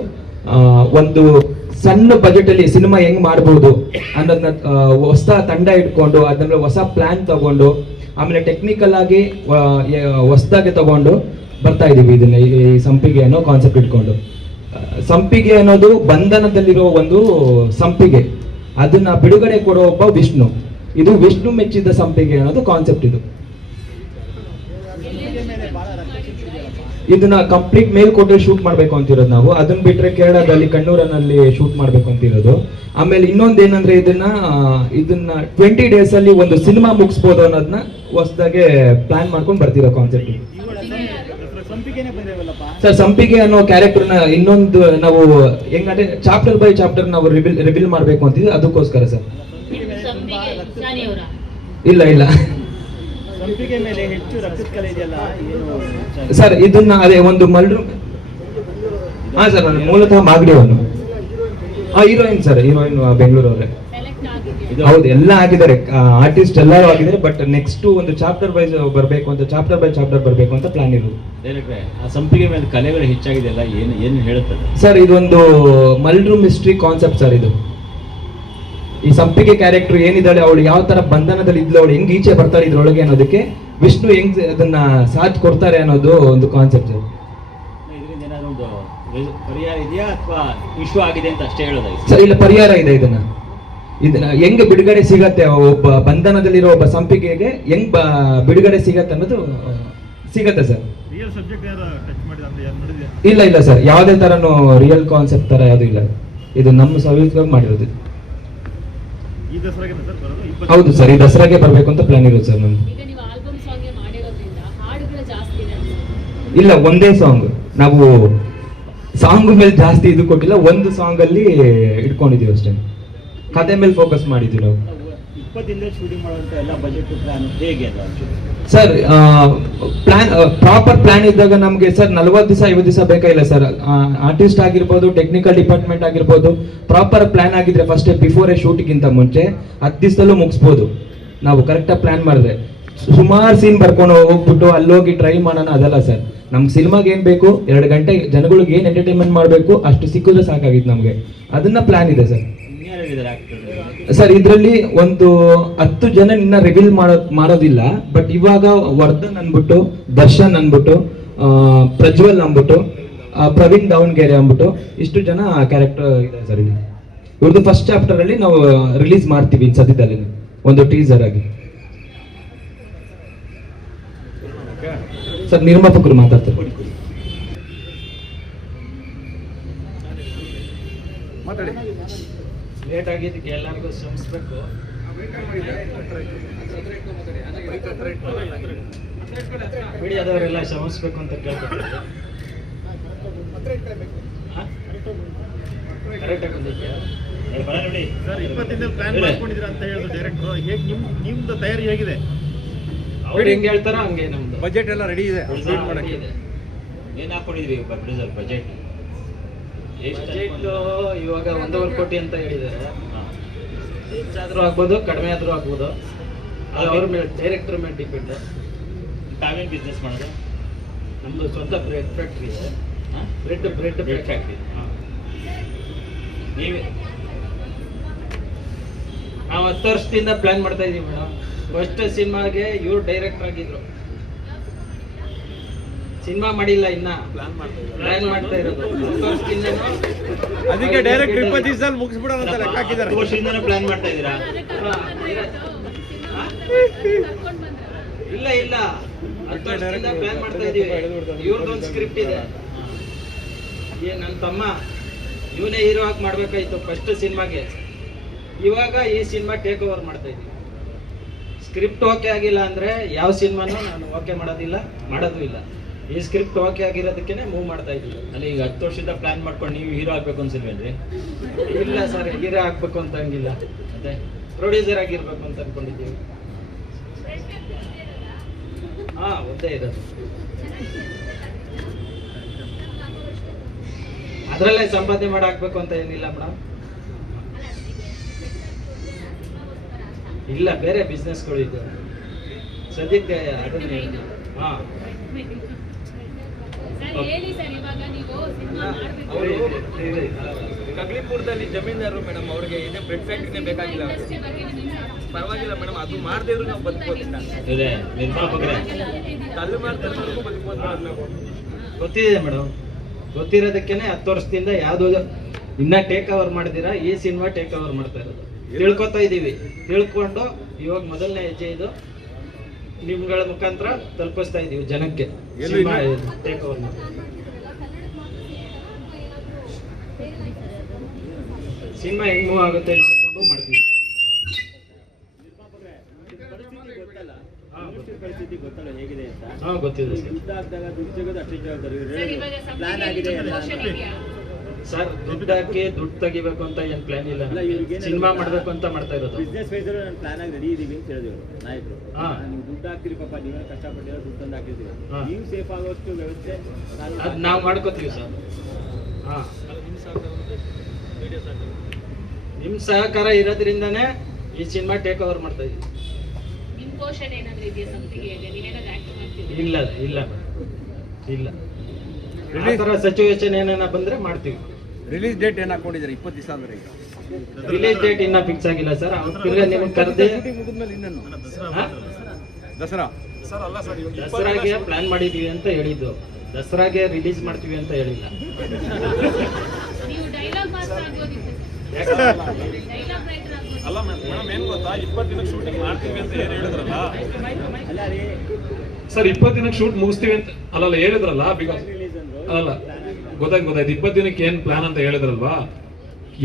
ಒಂದು ಸಣ್ಣ ಬಜೆಟ್ ಅಲ್ಲಿ ಸಿನಿಮಾ ಹೆಂಗ್ ಮಾಡ್ಬೋದು ಅನ್ನೋದನ್ನ ಹೊಸ ತಂಡ ಇಟ್ಕೊಂಡು ಅದನ್ನ ಹೊಸ ಪ್ಲಾನ್ ತಗೊಂಡು ಆಮೇಲೆ ಟೆಕ್ನಿಕಲ್ ಆಗಿ ಹೊಸದಾಗಿ ತಗೊಂಡು ಬರ್ತಾ ಇದೀವಿ. ಇದನ್ನ ಈ ಸಂಪಿಗೆ ಅನ್ನೋ ಕಾನ್ಸೆಪ್ಟ್ ಇಟ್ಕೊಂಡು. ಸಂಪಿಗೆ ಅನ್ನೋದು ಬಂಧನದಲ್ಲಿರೋ ಒಂದು ಸಂಪಿಗೆ, ಅದನ್ನ ಬಿಡುಗಡೆ ಕೊಡೋ ಒಬ್ಬ ವಿಷ್ಣು. ಇದು ವಿಷ್ಣು ಮೆಚ್ಚಿದ ಸಂಪಿಗೆ ಅನ್ನೋದು ಕಾನ್ಸೆಪ್ಟ್. ಇದನ್ನ ಕಂಪ್ಲೀಟ್ ಮೇಲ್ಕೋಟೆ ಶೂಟ್ ಮಾಡ್ಬೇಕು ಅಂತಿರೋದು ನಾವು. ಅದನ್ನ ಬಿಟ್ರೆ ಕೇರಳದಲ್ಲಿ ಕಣ್ಣೂರನಲ್ಲಿ ಶೂಟ್ ಮಾಡ್ಬೇಕು ಅಂತಿರೋದು. ಆಮೇಲೆ ಇನ್ನೊಂದೇನಂದ್ರೆ ಇದನ್ನ 20 days ಅಲ್ಲಿ ಒಂದು ಸಿನಿಮಾ ಮುಗಿಸ್ಬೋದು ಅನ್ನೋದನ್ನ ಹೊಸದಾಗೆ ಪ್ಲಾನ್ ಮಾಡ್ಕೊಂಡು ಬರ್ತಿರೋ ಕಾನ್ಸೆಪ್ಟ್. ಸರ್, ಸಂಪಿಗೆ ಅನ್ನೋ ಕ್ಯಾರೆಕ್ಟರ್ನ ಇನ್ನೊಂದು ನಾವು ಹೆಂಗಂದ್ರೆ ಚಾಪ್ಟರ್ ಬೈ ಚಾಪ್ಟರ್ ನಾವು ರಿವೀಲ್ ಮಾಡ್ಬೇಕು ಅಂತಿದ್ವಿ, ಅದಕ್ಕೋಸ್ಕರ ಸರ್. ಇಲ್ಲ ಸರ್, ಇದನ್ನ ಅದೇ ಒಂದು ಮಲ್ರು. ಹಾ ಸರ್, ನಾನು ಮೂಲತಃ ಮಾಗಡಿಯವನು. ಹೀರೋಯಿನ್ ಸರ್, ಹೀರೋಯಿನ್ ಬೆಂಗಳೂರವ್ರೆ. ಹೌದು, ಎಲ್ಲ ಆಗಿದ್ದಾರೆ, ಆರ್ಟಿಸ್ಟ್ ಎಲ್ಲರೂ ಆಗಿದ್ದಾರೆ. ಬಟ್ ನೆಕ್ಸ್ಟ್ ಒಂದು ಚಾಪ್ಟರ್ ವೈಸ್ ಬರಬೇಕು ಅಂತ, ಚಾಪ್ಟರ್ ಬೈ ಚಾಪ್ಟರ್ ಬರಬೇಕು ಅಂತ ಪ್ಲಾನ್ ಇರೋದು. ಆ ಸಂಪಿಗೆ ಮೇಲೆ ಕಲೆಗಳು ಹೆಚ್ಚಾಗಿದೆಯಲ್ಲ, ಏನು ಹೇಳುತ್ತದೆ ಸರ್? ಇದೊಂದು ಮಲ್ರು ಮಿಸ್ಟ್ರಿ ಕಾನ್ಸೆಪ್ಟ್ ಸರ್. ಇದು ಈ ಸಂಪಿಗೆ ಕ್ಯಾರೆಕ್ಟರ್ ಏನಿದ್ದಾಳೆ, ಅವಳು ಯಾವ ತರ ಬಂಧನದಲ್ಲಿ ಇದ್ಲು, ಅವಳು ಹೆಂಗ್ ಈಚೆ ಬರ್ತಾಳೆ ಇದ್ರೊಳಗೆ ಅನ್ನೋದಕ್ಕೆ ವಿಷ್ಣು ಹೆಂಗ್ ಅದನ್ನ ಸಾಥ್ ಕೊಡ್ತಾರೆ ಅನ್ನೋದು ಒಂದು ಕಾನ್ಸೆಪ್ಟ್. ಇದರಿಂದ ಏನಾದ್ರು ಒಂದು ಪರಿಹಾರ ಇದೆಯಾ ಅಥವಾ ಇಶ್ಯೂ ಆಗಿದೆ ಅಂತ ಅಷ್ಟೇ ಹೇಳೋದಾಯ್ತು ಸರ್? ಇಲ್ಲ, ಪರಿಹಾರ ಇದೆ. ಇದನ್ನ ಹೆಂಗ್ ಬಿಡುಗಡೆ ಸಿಗತ್ತೆ, ಒಬ್ಬ ಬಂಧನದಲ್ಲಿರೋ ಒಬ್ಬ ಸಂಪಿಗೆಗೆ ಹೆಂಗ್ ಬಿಡುಗಡೆ ಸಿಗತ್ತೆ ಅನ್ನೋದು ಸಿಗತ್ತೆ ಸರ್. ಇಲ್ಲ ಸರ್, ಯಾವುದೇ ತರನು ರಿಯಲ್ ಕಾನ್ಸೆಪ್ಟ್ ತರ ಯಾವ್ದು ಇಲ್ಲ. ಇದು ನಮ್ಮ ಸವಿವಾಗಿ ಮಾಡಿರೋದು. ಹೌದು ಸರ್, ಈ ದಸರಾಗೆ ಬರ್ಬೇಕು ಅಂತ ಪ್ಲಾನ್ ಇರೋದು ಸರ್ ನಮ್ದು. ಇಲ್ಲ, ಒಂದೇ ಸಾಂಗ್. ನಾವು ಸಾಂಗ್ ಮೇಲೆ ಜಾಸ್ತಿ ಇದು ಕೊಟ್ಟಿಲ್ಲ, ಒಂದು ಸಾಂಗ್ ಅಲ್ಲಿ ಇಟ್ಕೊಂಡಿದೀವಿ ಅಷ್ಟೇ. ಕತೆ ಮೇಲೆ ಫೋಕಸ್ ಮಾಡಿದ್ವಿ ನಾವು. 20 ದಿನದಲ್ಲಿ ಶೂಟಿಂಗ್ ಮಾಡುವಂತ ಎಲ್ಲ ಬಜೆಟ್ ಪ್ಲಾನ್ ಹೇಗೆ ಸರ್? ಪ್ಲಾನ್ ಪ್ರಾಪರ್ ಪ್ಲಾನ್ ಇದ್ದಾಗ ನಮಗೆ ಸರ್ 40 ದಿವಸ 50 ದಿವಸ ಬೇಕಾಗಿಲ್ಲ ಸರ್. ಆರ್ಟಿಸ್ಟ್ ಆಗಿರ್ಬೋದು, ಟೆಕ್ನಿಕಲ್ ಡಿಪಾರ್ಟ್ಮೆಂಟ್ ಆಗಿರ್ಬೋದು, ಪ್ರಾಪರ್ ಪ್ಲಾನ್ ಆಗಿದ್ರೆ ಫಸ್ಟ್ ಬಿಫೋರ್ ಶೂಟಿಂಗಿಂತ ಮುಂಚೆ 10 ದಿವಸದಲ್ಲೂ ಮುಗಿಸ್ಬೋದು ನಾವು ಕರೆಕ್ಟಾಗಿ ಪ್ಲಾನ್ ಮಾಡಿದ್ರೆ. ಸುಮಾರು ಸೀನ್ ಬರ್ಕೊಂಡು ಹೋಗ್ಬಿಟ್ಟು ಅಲ್ಲೋಗಿ ಟ್ರೈ ಮಾಡೋಣ ಅದಲ್ಲ ಸರ್. ನಮ್ಗೆ ಸಿನಿಮಾಗೆ ಏನ್ ಬೇಕು, 2 ಗಂಟೆ ಜನಗಳಿಗೆ ಏನ್ ಎಂಟರ್ಟೈನ್ಮೆಂಟ್ ಮಾಡಬೇಕು ಅಷ್ಟು ಸಿಕ್ಕಿದ್ರೆ ಸಾಕಾಗಿತ್ತು ನಮಗೆ. ಅದನ್ನ ಪ್ಲಾನ್ ಇದೆ ಸರ್. ಸರ್, ಇದರಲ್ಲಿ ಒಂದು 10 ಜನ ಇನ್ನ ರಿವೀಲ್ ಮಾಡೋದಿಲ್ಲ. ಬಟ್ ಇವಾಗ ವರ್ಧನ್ ಅನ್ಬಿಟ್ಟು, ದರ್ಶನ್ ಅನ್ಬಿಟ್ಟು, ಪ್ರಜ್ವಲ್ ಅಂದ್ಬಿಟ್ಟು, ಪ್ರವೀಣ್ ದಾವಣಗೆರೆ ಅಂದ್ಬಿಟ್ಟು ಇಷ್ಟು ಜನ ಕ್ಯಾರೆಕ್ಟರ್ ಇದೆ ಸರ್. ಇಲ್ಲಿ ಇವ್ರದ್ದು ಫಸ್ಟ್ ಚಾಪ್ಟರ್ ಅಲ್ಲಿ ನಾವು ರಿಲೀಸ್ ಮಾಡ್ತೀವಿ ಸದ್ಯದಲ್ಲಿ ಒಂದು ಟೀಸರ್ ಆಗಿ. ಸರ್, ನಿರ್ಮಾಪಕರು ಮಾತಾಡ್ತಾರೆ. ಲೇಟ್ ಆಗಿದ್ದಕ್ಕೆ ಎಲ್ಲರಿಗೂ ಶ್ರಮಿಸ್ಬೇಕು. ಮೀಡಿಯಾದವರೆಲ್ಲ ಶ್ರಮಿಸ್ಬೇಕು ಅಂತ ಕೇಳ್ಕೊಳ್ತೀವಿ. ಕರೆಕ್ಟಾಗಿ ಬಂದಿದ್ಯಾ? ನೋಡಿ ಸರ್, 20 ದಿನದಲ್ಲಿ ಪ್ಲಾನ್ ಮಾಡ್ಕೊಂಡಿದ್ದೀರಾ ಅಂತ ಹೇಳಿದ್ರು ಡೈರೆಕ್ಟರ್. ಹೇಗೆ ನಿಮ್ದು ತಯಾರಿ ಹೇಗಿದೆ? ಅವ್ರು ಹೆಂಗೆ ಹೇಳ್ತಾರೋ ಹಂಗೆ ನಮ್ದು ಬಜೆಟ್ ಎಲ್ಲ ರೆಡಿ ಇದೆ. ಏನು ಹಾಕೊಂಡಿದ್ರಿ ಪ್ರೊಡ್ಯೂಸರ್ ಬಜೆಟ್? ಬಜೆಟ್ ಇವಾಗ 1.5 ಕೋಟಿ ಅಂತ ಹೇಳಿದ್ದಾರೆ. ಹೆಚ್ಚಾದ್ರೂ ಆಗ್ಬೋದು, ಕಡಿಮೆ ಆದ್ರೂ ಆಗ್ಬೋದು. ಅದು ಅವ್ರ ಮೇಲೆ, ಡೈರೆಕ್ಟರ್ ಮೇಲೆ ಡಿಪೆಂಡ್. ತಾವೇನು ಬಿಸ್ನೆಸ್ ಮಾಡೋದು? ನಮ್ದು ಸ್ವಂತ ಬ್ರೆಡ್ ಫ್ಯಾಕ್ಟ್ರಿ ಇದೆ. Bread factory. ನೀವೇ? ನಾವು 10 ವರ್ಷದಿಂದ ಪ್ಲಾನ್ ಮಾಡ್ತಾ ಇದೀವಿ ಮೇಡಮ್. ಫಸ್ಟ್ ಸಿನಿಮಾಗೆ ಇವ್ರು ಡೈರೆಕ್ಟರ್ ಆಗಿದ್ರು. ಸಿನಿಮಾ ಮಾಡಿಲ್ಲ ಇನ್ನ ಪ್ಲಾನ್ ಮಾಡ್ತಾ ಇರೋದು. 10 ವರ್ಷದಿಂದನೂ ಅದಕ್ಕೆ ಡೈರೆಕ್ಟ್ 20 ದಿವಸದಲ್ಲಿ ಮುಗಿಸ್ಬಿಡೋಣ ಅಂತ ಲೆಕ್ಕ ಹಾಕಿದ್ದಾರೆ. 10 ವರ್ಷದಿಂದನೇ ಪ್ಲಾನ್ ಮಾಡ್ತಾ ಇದ್ದೀರಾ? ಇಲ್ಲ 10 ವರ್ಷದಿಂದ ಪ್ಲಾನ್ ಮಾಡ್ತಾ ಇದೀವಿ. ಇವ್ರದ್ದೊಂದು ಸ್ಕ್ರಿಪ್ಟ್ ಇದೆ. ನನ್ನ ತಮ್ಮ ಇವನೇ ಹೀರೋ ಆಗಿ ಮಾಡ್ಬೇಕಾಯ್ತು ಫಸ್ಟ್ ಸಿನಿಮಾಗೆ. ಇವಾಗ ಈ ಸಿನಿಮಾ ಟೇಕ್ ಓವರ್ ಮಾಡ್ತಾ ಇದೀವಿ. ಸ್ಕ್ರಿಪ್ಟ್ ಓಕೆ ಆಗಿಲ್ಲ ಅಂದ್ರೆ ಯಾವ ಸಿನಿಮಾನು ನಾನು ಓಕೆ ಮಾಡೋದು ಇಲ್ಲ. ಈ ಸ್ಕ್ರಿಪ್ಟ್ ಓಕೆ ಆಗಿರೋದಕ್ಕೆ ಮೂವ್ ಮಾಡ್ತಾ ಇದೀವಿ. ಅಲ್ಲಿ ಈಗ 10 ವರ್ಷದಿಂದ ಪ್ಲಾನ್ ಮಾಡ್ಕೊಂಡು ನೀವು ಹೀರೋ ಆಗ್ಬೇಕು ಅನ್ಸಿಲ್ವೇನ್ರಿ? ಇಲ್ಲ ಸರ್, ಹೀರೋ ಆಗ್ಬೇಕು ಅಂತ ಹಂಗಿಲ್ಲ, ಮತ್ತೆ ಪ್ರೊಡ್ಯೂಸರ್ ಆಗಿರ್ಬೇಕು ಅಂತ ಅನ್ಕೊಂಡಿದ್ದೀವಿ. ಒಂದೇ ಇರೋದು. ಅದರಲ್ಲೇ ಸಂಪಾದನೆ ಮಾಡಾಕ್ಬೇಕು ಅಂತ ಏನಿಲ್ಲ ಮೇಡಮ್. ಇಲ್ಲ, ಬೇರೆ ಬಿಸ್ನೆಸ್ಗಳು ಇದೆ ಸದ್ಯಕ್ಕೆ. ಅದನ್ನೇ ಕಗ್ಲಿಪುರದಲ್ಲಿ ಜಮೀನ್ದಾರರು ಮೇಡಮ್, ಅವ್ರಿಗೆ ಇದೇ ಬ್ರೆಡ್ ಫ್ಯಾಕ್ಟ್ರಿನೇ ಬೇಕಾಗಿಲ್ಲ. ಪರವಾಗಿಲ್ಲ ಮೇಡಮ್, ಅದು ಮಾಡದಿದ್ರು ನಾವು ಬದುಕೋದಿಲ್ಲ. ನಿರ್ಮಾಪಕರೇ ಕಲ್ಲು ಮಾಡ್ತಿರೋರ್ಗೂ ಬದುಕೋದು ನಾವು. ಗೊತ್ತಿದೆ ಮೇಡಮ್, ಗೊತ್ತಿರೋದಕ್ಕೇನೆ 10 ವರ್ಷದಿಂದ ಯಾವ್ದು ಇನ್ನ ಟೇಕ್ ಓವರ್ ಮಾಡಿದಿರಾ, ಈ ಸಿನಿಮಾ ಟೇಕ್ ಓವರ್ ಮಾಡ್ತಾ ಇರೋದು. ತಿಳ್ಕೊತಾ ಇದೀವಿ. ತಿಳ್ಕೊಂಡು ಇವಾಗ ಮೊದಲನೇ ಹೆಜ್ಜೆ ಇದು ನಿಮ್ಗಳ ಮುಖಾಂತರ ತಲುಪಿಸ್ತಾ ಇದೀವಿ ಜನಕ್ಕೆ. ಟೇಕ್ ಓವರ್ ಸಿನಿಮಾ ಹೆಂಗ್ ಮೂವ್ ಆಗುತ್ತೆ ನೋಡ್ಕೊಂಡು ಮಾಡ್ತೀವಿ. ಪರಿಸ್ಥಿತಿ ಗೊತ್ತಲ್ಲ ಹೇಗಿದೆ ಅಂತ? ಗೊತ್ತಿದೆ ಯುದ್ಧ ಆಗ್ದಾಗ ದುಡ್ಡು ಸಿಗೋದು ಅಷ್ಟೇ ಜವಾಬ್ದಾರಿ. ಪ್ಲಾನ್ ಆಗಿದೆ ಸರ್. ದುಡ್ಡು ಹಾಕಿ ದುಡ್ಡು ತೆಗಿಬೇಕು ಅಂತ ಏನ್ ಪ್ಲಾನ್ ಇಲ್ಲ. ಸಿನಿಮಾ ಮಾಡ್ಬೇಕು ಅಂತ ಮಾಡ್ತಾ ಇರೋದು. ಬಿಸ್ನೆಸ್ ವೈಸ್ ನಾನು ಪ್ಲಾನ್ ಆಗಿ ರೆಡಿ ಇದೀವಿ ಅಂತ ಹೇಳಿದ್ರು ನಾಯಕರು. ನೀವು ದುಡ್ಡು ಹಾಕ್ತಿರಿ ಪಾಪ, ನೀವೇ ಕಷ್ಟಪಟ್ಟಿರೋ ದುಡ್ಡು ತಂದು ಹಾಕಿರ್ತೀವಿ. ನೀವು ಸೇಫ್ ಆಗೋಷ್ಟು ವ್ಯವಸ್ಥೆ ಅದ್ ನಾವು ಮಾಡ್ಕೋತೀವಿ ಸರ್. ನಿಮ್ ಸಹಕಾರ ಇರೋದ್ರಿಂದಾನೇ ಈ ಸಿನಿಮಾ ಟೇಕ್ ಓವರ್ ಮಾಡ್ತಾ ಇದೀವಿ. ಇಲ್ಲ ಆ ಥರ ಸಿಚುವೇಶನ್ ಏನೇನ ಬಂದ್ರೆ ಮಾಡ್ತೀವಿ. ರಿಲೀಸ್ ಡೇಟ್ ಏನ್ ಹಾಕೊಂಡಿದ್ದಾರೆ? 20 ದಿವಸ ಅಂದ್ರೆ ಈಗ ರಿಲೀಸ್ ಡೇಟ್ ಇನ್ನ ಫಿಕ್ಸ್ ಆಗಿಲ್ಲ ಸರ್. ತಿರ್ಗಾ ನಿಮ್ಗೆ ಕರೆದೆ ಮುಗಿದ್ಮೇಲೆ ಇನ್ನೇನು ದಸರಾ ದಸರಾಗೆ ಪ್ಲಾನ್ ಮಾಡಿದೀವಿ ಅಂತ ಹೇಳಿದ್ದು. ದಸರಾಗೆ ರಿಲೀಸ್ ಮಾಡ್ತೀವಿ ಅಂತ ಹೇಳಿಲ್ಲ. ಅಲ್ಲ ಮೇಡಮ್, ಏನ್ ಗೊತ್ತಾ, 20 ದಿನಕ್ಕೆ ಶೂಟಿಂಗ್ ಮಾಡ್ತೀವಿ ಅಂತ ಏನ್ ಹೇಳಿದ್ರಲ್ಲ ಸರ್, 20 ದಿನಕ್ಕೆ ಶೂಟ್ ಮುಗಿಸ್ತೀವಿ ಅಂತ ಅಲ್ಲ ಹೇಳಿದ್ರಲ್ಲ. ಬಿಕಾಸ್ ಅಲ್ಲ, ಗೊತ್ತಾಯ್ತು 20 ದಿನಕ್ಕೆ ಏನ್ ಪ್ಲಾನ್ ಅಂತ ಹೇಳಿದ್ರಲ್ವಾ.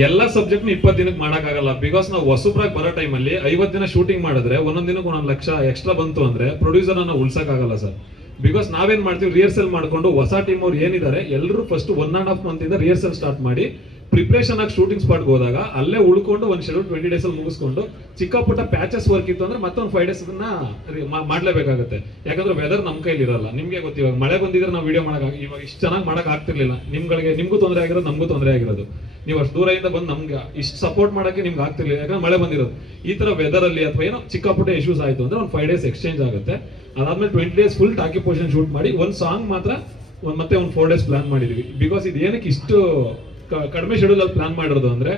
ಎಲ್ಲ ಸಬ್ಜೆಕ್ಟ್ 20 ದಿನಕ್ಕೆ ಮಾಡಕ್ಕಾಗಲ್ಲ. ಬಿಕಾಸ್ ನಾವು ಹೊಸಬ್ರಾಗಿ ಬರೋ ಟೈಮಲ್ಲಿ 50 ದಿನ ಶೂಟಿಂಗ್ ಮಾಡಿದ್ರೆ ಒಂದೊಂದ್ ದಿನಕ್ಕೆ 1 ಲಕ್ಷ ಎಕ್ಸ್ಟ್ರಾ ಬಂತು ಅಂದ್ರೆ ಪ್ರೊಡ್ಯೂಸರ್ ಅನ್ನ ಉಳ್ಸಕ್ಕಾಗಲ್ಲ ಸರ್. ಬಿಕಾಸ್ ನಾವೇನ್ ಮಾಡ್ತೀವಿ, ರಿಹರ್ಸಲ್ ಮಾಡ್ಕೊಂಡು ಹೊಸ ಟೀಮ್ ಅವ್ರು ಏನಿದ್ದಾರೆ ಎಲ್ಲರೂ ಫಸ್ಟ್ 1.5 ಮಂತ್ ಇಂದ ರಿಹರ್ಸಲ್ ಸ್ಟಾರ್ಟ್ ಮಾಡಿ ಪ್ರಿಪರೇಷನ್ ಆಗಿ ಶೂಟಿಂಗ್ ಸ್ಪಾಟ್ಗೆ ಹೋದಾಗ ಅಲ್ಲೇ ಉಳ್ಕೊಂಡು ಒಂದು ಶೆಡ್ಯೂಲ್ 20 ಡೇಸ್ ಅಲ್ಲಿ ಮುಗಿಸ್ಕೊಂಡು ಚಿಕ್ಕ ಪುಟ್ಟ ಪ್ಯಾಚಸ್ ವರ್ಕ್ ಇತ್ತು ಅಂದ್ರೆ ಮತ್ತೊಂದು 5 ಡೇಸ್ ಮಾಡ್ಲೇಬೇಕಾಗುತ್ತೆ. ಯಾಕಂದ್ರೆ ವೆದರ್ ನಮ್ ಕೈಲಿ ಇರಲ್ಲ. ನಿಮ್ಗೆ ಗೊತ್ತು, ಇವಾಗ ಮಳೆ ಬಂದಿದ್ರೆ ನಾವು ವಿಡಿಯೋ ಮಾಡಕ್ ಇವಾಗ ಇಷ್ಟು ಚೆನ್ನಾಗಿ ಮಾಡಕ್ ಆಗ್ತಿರ್ಲಿಲ್ಲ. ನಿಮ್ಗೂ ತೊಂದರೆ ಆಗಿರೋದು, ನಮಗೂ ತೊಂದರೆ ಆಗಿರೋದು. ನೀವು ಅಷ್ಟು ದೂರದಿಂದ ಬಂದು ನಮ್ಗೆ ಇಷ್ಟು ಸಪೋರ್ಟ್ ಮಾಡಕ್ಕೆ ನಿಮ್ಗೆ ಆಗ್ತಿರ್ಲಿಲ್ಲ, ಯಾಕಂದ್ರೆ ಮಳೆ ಬಂದಿರೋದು. ಈ ತರ ವೆದರ್ ಅಲ್ಲಿ ಅಥವಾ ಏನೋ ಚಿಕ್ಕ ಪುಟ್ಟ ಇಶ್ಯೂಸ್ ಆಯ್ತು ಅಂದ್ರೆ ಒಂದು 5 ಡೇಸ್ ಎಕ್ಸ್ಚೇಂಜ್ ಆಗುತ್ತೆ. ಅದಾದ್ಮೇಲೆ 20 ಡೇಸ್ ಫುಲ್ ಟಾಕಿ ಪೋರ್ಷನ್ ಶೂಟ್ ಮಾಡಿ ಒಂದು ಸಾಂಗ್ ಮಾತ್ರ ಮತ್ತೆ ಒಂದು 4 ಡೇಸ್ ಪ್ಲಾನ್ ಮಾಡಿದೀವಿ. ಬಿಕಾಸ್ ಇದು ಏನಕ್ಕೆ ಇಷ್ಟು ಕಡಿಮೆ ಶೆಡ್ಯೂಲ್ ಅಲ್ಲಿ ಪ್ಲಾನ್ ಮಾಡಿರೋದು ಅಂದ್ರೆ,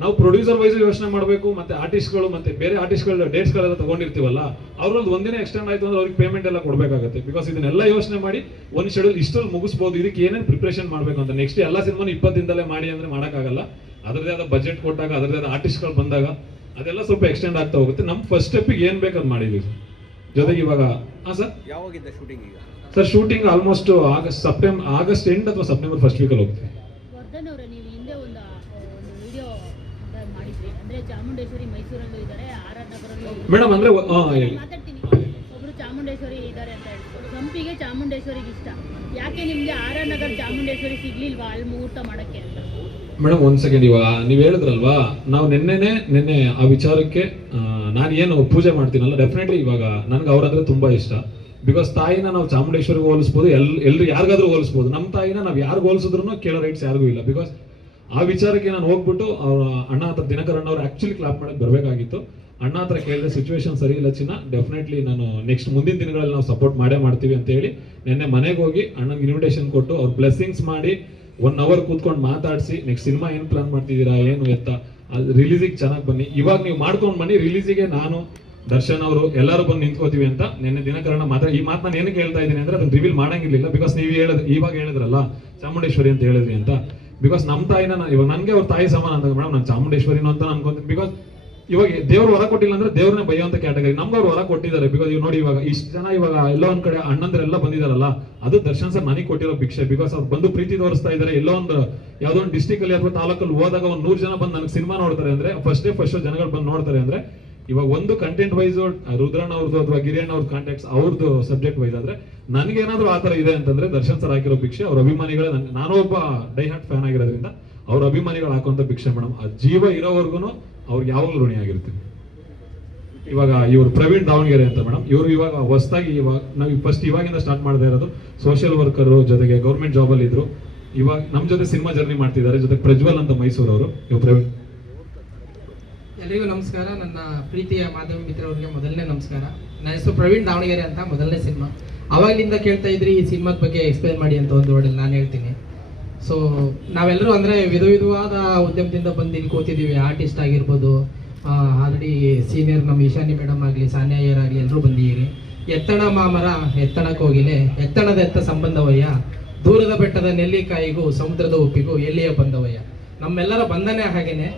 ನಾವು ಪ್ರೊಡ್ಯೂಸರ್ ವೈಸ್ ಯೋಚನೆ ಮಾಡಬೇಕು, ಮತ್ತೆ ಆರ್ಟಿಸ್ಟ್ಗಳು ಮತ್ತೆ ಬೇರೆ ಆರ್ಟಿಸ್ಟ್ಗಳ ಡೇಟ್ಸ್ಗಳೆಲ್ಲ ತಗೊಂಡಿರ್ತೀವಲ್ಲ, ಅವ್ರಲ್ಲಿ ಒಂದಿನ ಎಕ್ಸ್ಟೆಂಡ್ ಆಯ್ತು ಅಂದ್ರೆ ಅವ್ರಿಗೆ ಪೇಮೆಂಟ್ ಎಲ್ಲ ಕೊಡಬೇಕಾಗುತ್ತೆ. ಬಿಕಾಸ್ ಇದನ್ನೆಲ್ಲ ಯೋಚನೆ ಮಾಡಿ ಒಂದು ಶೆಡ್ಯೂಲ್ ಇಷ್ಟಲ್ಲಿ ಮುಗಿಸ್ಬೋದು. ಇದಕ್ಕೆ ಏನೇನು ಪ್ರಿಪರೇಷನ್ ಮಾಡಬೇಕು ಅಂತ ನೆಕ್ಸ್ಟ್ ಎಲ್ಲ ಸಿನಿಮಾನು 20 ದಿನದಲ್ಲೇ ಮಾಡಿ ಅಂದ್ರೆ ಮಾಡೋಕ್ಕಾಗಲ್ಲ. ಅದರದೇ ಆದ ಬಜೆಟ್ ಕೊಟ್ಟಾಗ, ಅದರದೇ ಆದ ಆರ್ಟಿಸ್ಟ್ಗಳು ಬಂದಾಗ ಅದೆಲ್ಲ ಸ್ವಲ್ಪ ಎಕ್ಸ್ಟೆಂಡ್ ಆಗ್ತಾ ಹೋಗುತ್ತೆ. ನಮ್ಮ ಫಸ್ಟ್ ಸ್ಟೆಪ್ಪಿಗೆ ಏನ್ ಬೇಕಾದ್ ಮಾಡಿದ್ವಿ. ಜೊತೆಗೆ ಇವಾಗ ಸರ್ ಯಾವಾಗಿದ್ದ ಶೂಟಿಂಗ್ ಈಗ? Sir shooting almost August end ಅಥವಾ ಸೆಪ್ಟೆಂಬರ್ ಫಸ್ಟ್ ವೀಕಲ್ಲಿ ಹೋಗ್ತೀವಿ. ವರ್ಧನ್ ಅವರೇ, ನೀವು ಹಿಂದೆ ಒಂದು ವಿಡಿಯೋ ಮಾಡಿದ್ರಿ, ಅಂದ್ರೆ ಚಾಮುಂಡೇಶ್ವರಿ ಮೈಸೂರಲ್ಲೂ ಇದ್ದಾರೆ, ಆರ್.ಆರ್. ನಗರಲ್ಲೂ ಮೇಡಮ್ ಅಂದ್ರೆ ಮಾತಾಡ್ತೀನಿ. ಒಬ್ರು ಚಾಮುಂಡೇಶ್ವರಿ ಇದ್ದಾರೆ ಅಂತ ಹೇಳ್ತಾರೆ. ಸಂಪಿಗೆ ಚಾಮುಂಡೇಶ್ವರಿಗೆ ಇಷ್ಟ. ಯಾಕೆ ನಿಮ್ಗೆ ಆರ್.ಆರ್. ನಗರ ಚಾಮುಂಡೇಶ್ವರಿ ಸಿಗ್ಲಿಲ್ವಾ ಅಲ್ಲಿ ಮುಹೂರ್ತ ಮಾಡಕ್ಕೆ ಅಂತ? ಮೇಡಮ್ ಒಂದ್ ಸೆಕೆಂಡ್, ಇವಾಗ ನೀವ್ ಹೇಳಿದ್ರಲ್ವಾ, ನಾವು ನಿನ್ನೆ ಆ ವಿಚಾರಕ್ಕೆ ನಾನು ಏನು ಪೂಜೆ ಮಾಡ್ತೀನಲ್ಲ, ಡೆಫಿನೆಟ್ಲಿ ಇವಾಗ ನನ್ಗೆ ಅವ್ರಂದ್ರೆ ತುಂಬಾ ಇಷ್ಟ. ಬಿಕಾಸ್ ತಾಯಿನ ನಾವು ಚಾಮುಂಡೇಶ್ವರಿಗೆ ಹೋಲಿಸ್ಬೋದು, ಎಲ್ರು ಯಾರಿಗಾದ್ರೂ ಹೋಲಿಸ್ಬೋದು. ನಮ್ಮ ತಾಯಿನ ನಾವು ಯಾರಿಗೂ ಹೋಲಿಸಿದ್ರು ಕೇಳೋ ರೈಟ್ಸ್ ಯಾರಿಗೂ ಇಲ್ಲ. ಬಿಕಾಸ್ ಆ ವಿಚಾರಕ್ಕೆ ನಾನು ಹೋಗ್ಬಿಟ್ಟು ಅವ್ರ ಅಣ್ಣ ಹತ್ರ, ದಿನಕರ್ ಅಣ್ಣ ಅವ್ರು ಆಕ್ಚುಲಿ ಕ್ಲಾಪ್ ಮಾಡಕ್ ಬರ್ಬೇಕಾಗಿತ್ತು. ಅಣ್ಣ ಹತ್ರ ಕೇಳಿದ್ರೆ ಸಿಚುವೇಶನ್ ಸರಿ ಇಲ್ಲ ಚಿನ್ನ, ಡೆಫಿನೆಟ್ಲಿ ನಾನು ನೆಕ್ಸ್ಟ್ ಮುಂದಿನ ದಿನಗಳಲ್ಲಿ ನಾವು ಸಪೋರ್ಟ್ ಮಾಡೇ ಮಾಡ್ತೀವಿ ಅಂತ ಹೇಳಿ ನಿನ್ನೆ ಮನೆಗೆ ಹೋಗಿ ಅಣ್ಣಂಗೆ ಇನ್ವಿಟೇಷನ್ ಕೊಟ್ಟು ಅವ್ರ ಬ್ಲೆಸ್ಸಿಂಗ್ಸ್ ಮಾಡಿ 1 ಅವರ್ ಕೂತ್ಕೊಂಡು ಮಾತಾಡಿಸಿ, ನೆಕ್ಸ್ಟ್ ಸಿನಿಮಾ ಏನು ಪ್ಲಾನ್ ಮಾಡ್ತಿದ್ದೀರಾ, ಏನು ಎತ್ತ, ರಿಲೀಸಿಗೆ ಚೆನ್ನಾಗಿ ಬನ್ನಿ, ಇವಾಗ ನೀವು ಮಾಡ್ಕೊಂಡು ಬನ್ನಿ, ರಿಲೀಸಿಗೆ ನಾನು ದರ್ಶನ್ ಅವರು ಎಲ್ಲರೂ ಬಂದು ನಿಂತ್ಕೋತೀವಿ ಅಂತ ನಿನ್ನೆ ದಿನಕರಣ ಮಾತ್ರ ಈ ಮಾತು ನಾನು ಏನಕ್ಕೆ ಹೇಳ್ತಾ ಇದ್ದೀನಿ ಅಂದ್ರೆ ಅದನ್ನ ರಿವೀಲ್ ಮಾಡಂಗಿರ್ಲಿಲ್ಲ. ಬಿಕಾಸ್ ನೀವು ಇವಾಗ ಹೇಳಿದ್ರಲ್ಲ ಚಾಮುಂಡೇಶ್ವರಿ ಅಂತ ಹೇಳಿದ್ರಿ ಅಂತ. ಬಿಕಾಸ್ ನಮ್ಮ ತಾಯಿನ ಇವಾಗ ನನಗೆ ಅವ್ರ ತಾಯಿ ಸಮಾನ ಅಂತ ಮೇಡಮ್, ನಾನು ಚಾಮುಂಡೇಶ್ವರಿನೂ ಅಂತ ಅನ್ಕೊಂತೀನಿ. ಬಿಕಾಸ್ ಇವಾಗ ದೇವ್ರು ಹೊರ ಕೊಟ್ಟಿಲ್ಲ ಅಂದ್ರೆ ದೇವ್ರನ್ನ ಬೈಯುವಂತ ಕ್ಯಾಟಗರಿ. ನಮ್ಗೆ ಅವ್ರು ಹೊರ ಕೊಟ್ಟಿದ್ದಾರೆ. ಬಿಕಾಸ್ ಇವ್ ನೋಡಿ ಇವಾಗ ಇಷ್ಟು ಜನ ಇವಾಗ ಎಲ್ಲೋ ಒಂದ್ ಕಡೆ ಅಣ್ಣಂದ್ರೆಲ್ಲ ಬಂದಿದಾರಲ್ಲ, ಅದು ದರ್ಶನ್ ಸರ್ ನನಗೆ ಕೊಟ್ಟಿರೋ ಭಿಕ್ಷೆ. ಬಿಕಾಸ್ ಅವ್ರು ಬಂದು ಪ್ರೀತಿ ತೋರಿಸ್ತಾ ಇದ್ದಾರೆ. ಎಲ್ಲೋ ಒಂದು ಯಾವ್ದೋ ಒಂದು ಡಿಸ್ಟಿಕ್ ಅಲ್ಲಿ ಅಥವಾ ತಾಲೂಕಲ್ಲಿ ಹೋದಾಗ ಒಂದು 100 ಜನ ಬಂದು ನನಗೆ ಸಿನಿಮಾ ನೋಡ್ತಾರೆ ಅಂದ್ರೆ ಫಸ್ಟ್ ಜನಗಳು ಬಂದು ನೋಡ್ತಾರೆ ಅಂದ್ರೆ, ಇವಾಗ ಒಂದು ಕಂಟೆಂಟ್ ವೈಸ್ ರುದ್ರಣ್ಣ ಅವ್ರದ್ದು ಅಥವಾ ಗಿರಿಯಣ್ಣ ಅವ್ರ ಕಾಂಟ್ಯಾಕ್ಟ್ಸ್ ಅವ್ರದ್ದು ಸಬ್ಜೆಕ್ಟ್ ವೈಸ್ ಆದ್ರೆ ನನಗೇನಾದ್ರೂ ಆತರ ಇದೆ ಅಂತಂದ್ರೆ ದರ್ಶನ್ ಸರ್ ಹಾಕಿರೋ ಭಿಕ್ಷೆ. ಅವ್ರ ಅಭಿಮಾನಿಗಳೇ, ನಾನು ಒಬ್ಬ ಡೈ ಹಾರ್ಟ್ ಫ್ಯಾನ್ ಆಗಿರೋದ್ರಿಂದ ಅವ್ರ ಅಭಿಮಾನಿಗಳು ಹಾಕುವಂತ ಭಿಕ್ಷೆ ಮೇಡಮ್. ಆ ಜೀವ ಇರೋವರೆಗೂ ಅವ್ರಿಗೆ ಯಾವಾಗಲೂ ಋಣಿ ಆಗಿರ್ತೀನಿ. ಇವಾಗ ಇವ್ರು ಪ್ರವೀಣ್ ದಾವಣಗೆರೆ ಅಂತ ಮೇಡಮ್, ಇವರು ಇವಾಗ ಹೊಸದಾಗಿ ನಾವು ಇವಾಗಿಂದ ಸ್ಟಾರ್ಟ್ ಮಾಡದೇ ಇರೋದು. ಸೋಷಿಯಲ್ ವರ್ಕರ್ ಜೊತೆಗೆ ಗೌರ್ಮೆಂಟ್ ಜಾಬ್ ಅಲ್ಲಿ ಇದ್ರು. ಇವಾಗ ನಮ್ಮ ಜೊತೆ ಸಿನಿಮಾ ಜರ್ನಿ ಮಾಡ್ತಿದ್ದಾರೆ. ಜೊತೆ ಪ್ರಜ್ವಲ್ ಅಂತ ಮೈಸೂರವರು. ಇವ್ರು ಪ್ರವೀಣ್. ಎಲ್ಲರಿಗೂ ನಮಸ್ಕಾರ. ನನ್ನ ಪ್ರೀತಿಯ ಮಾಧ್ಯಮ ಮಿತ್ರರಿಗೆ ಮೊದಲನೇ ನಮಸ್ಕಾರ. ನನ್ನ ಹೆಸರು ಪ್ರವೀಣ್ ದಾವಣಗೆರೆ ಅಂತ. ಮೊದಲನೇ ಸಿನಿಮಾ ಅವಾಗಲಿಂದ ಕೇಳ್ತಾ ಇದ್ರಿ ಈ ಸಿನಿಮಾದ ಬಗ್ಗೆ ಎಕ್ಸ್ಪ್ಲೇನ್ ಮಾಡಿ ಅಂತ ಒಂದು ವರ್ಡಲ್ಲಿ ನಾನು ಹೇಳ್ತೀನಿ. ಸೊ ನಾವೆಲ್ಲರೂ ಅಂದರೆ ವಿಧವಾದ ಉದ್ಯಮದಿಂದ ಬಂದು ಇಲ್ಲಿ ಕೂತಿದ್ದೀವಿ. ಆರ್ಟಿಸ್ಟ್ ಆಗಿರ್ಬೋದು, ಆಲ್ರೆಡಿ ಸೀನಿಯರ್ ನಮ್ಮ ಈಶಾನಿ ಮೇಡಮ್ ಆಗಲಿ, ಸಾನ್ಯಾ ಅಯ್ಯರ್ ಆಗಲಿ, ಎಲ್ಲರೂ ಬಂದಿದ್ದೀರಿ. ಎತ್ತಣ ಮಾಮರ ಎತ್ತಣಕ್ಕೆ ಹೋಗಿಲೆ, ಎತ್ತಣದ ಎತ್ತ ಸಂಬಂಧವಯ್ಯ, ದೂರದ ಬೆಟ್ಟದ ನೆಲ್ಲಿಕಾಯಿಗೂ ಸಮುದ್ರದ ಉಪ್ಪಿಗೂ ಎಲ್ಲಿಯ ಬಂದವಯ್ಯ. ನಮ್ಮೆಲ್ಲರ ಬಂಧನೆ ಹಾಗೇನೆ.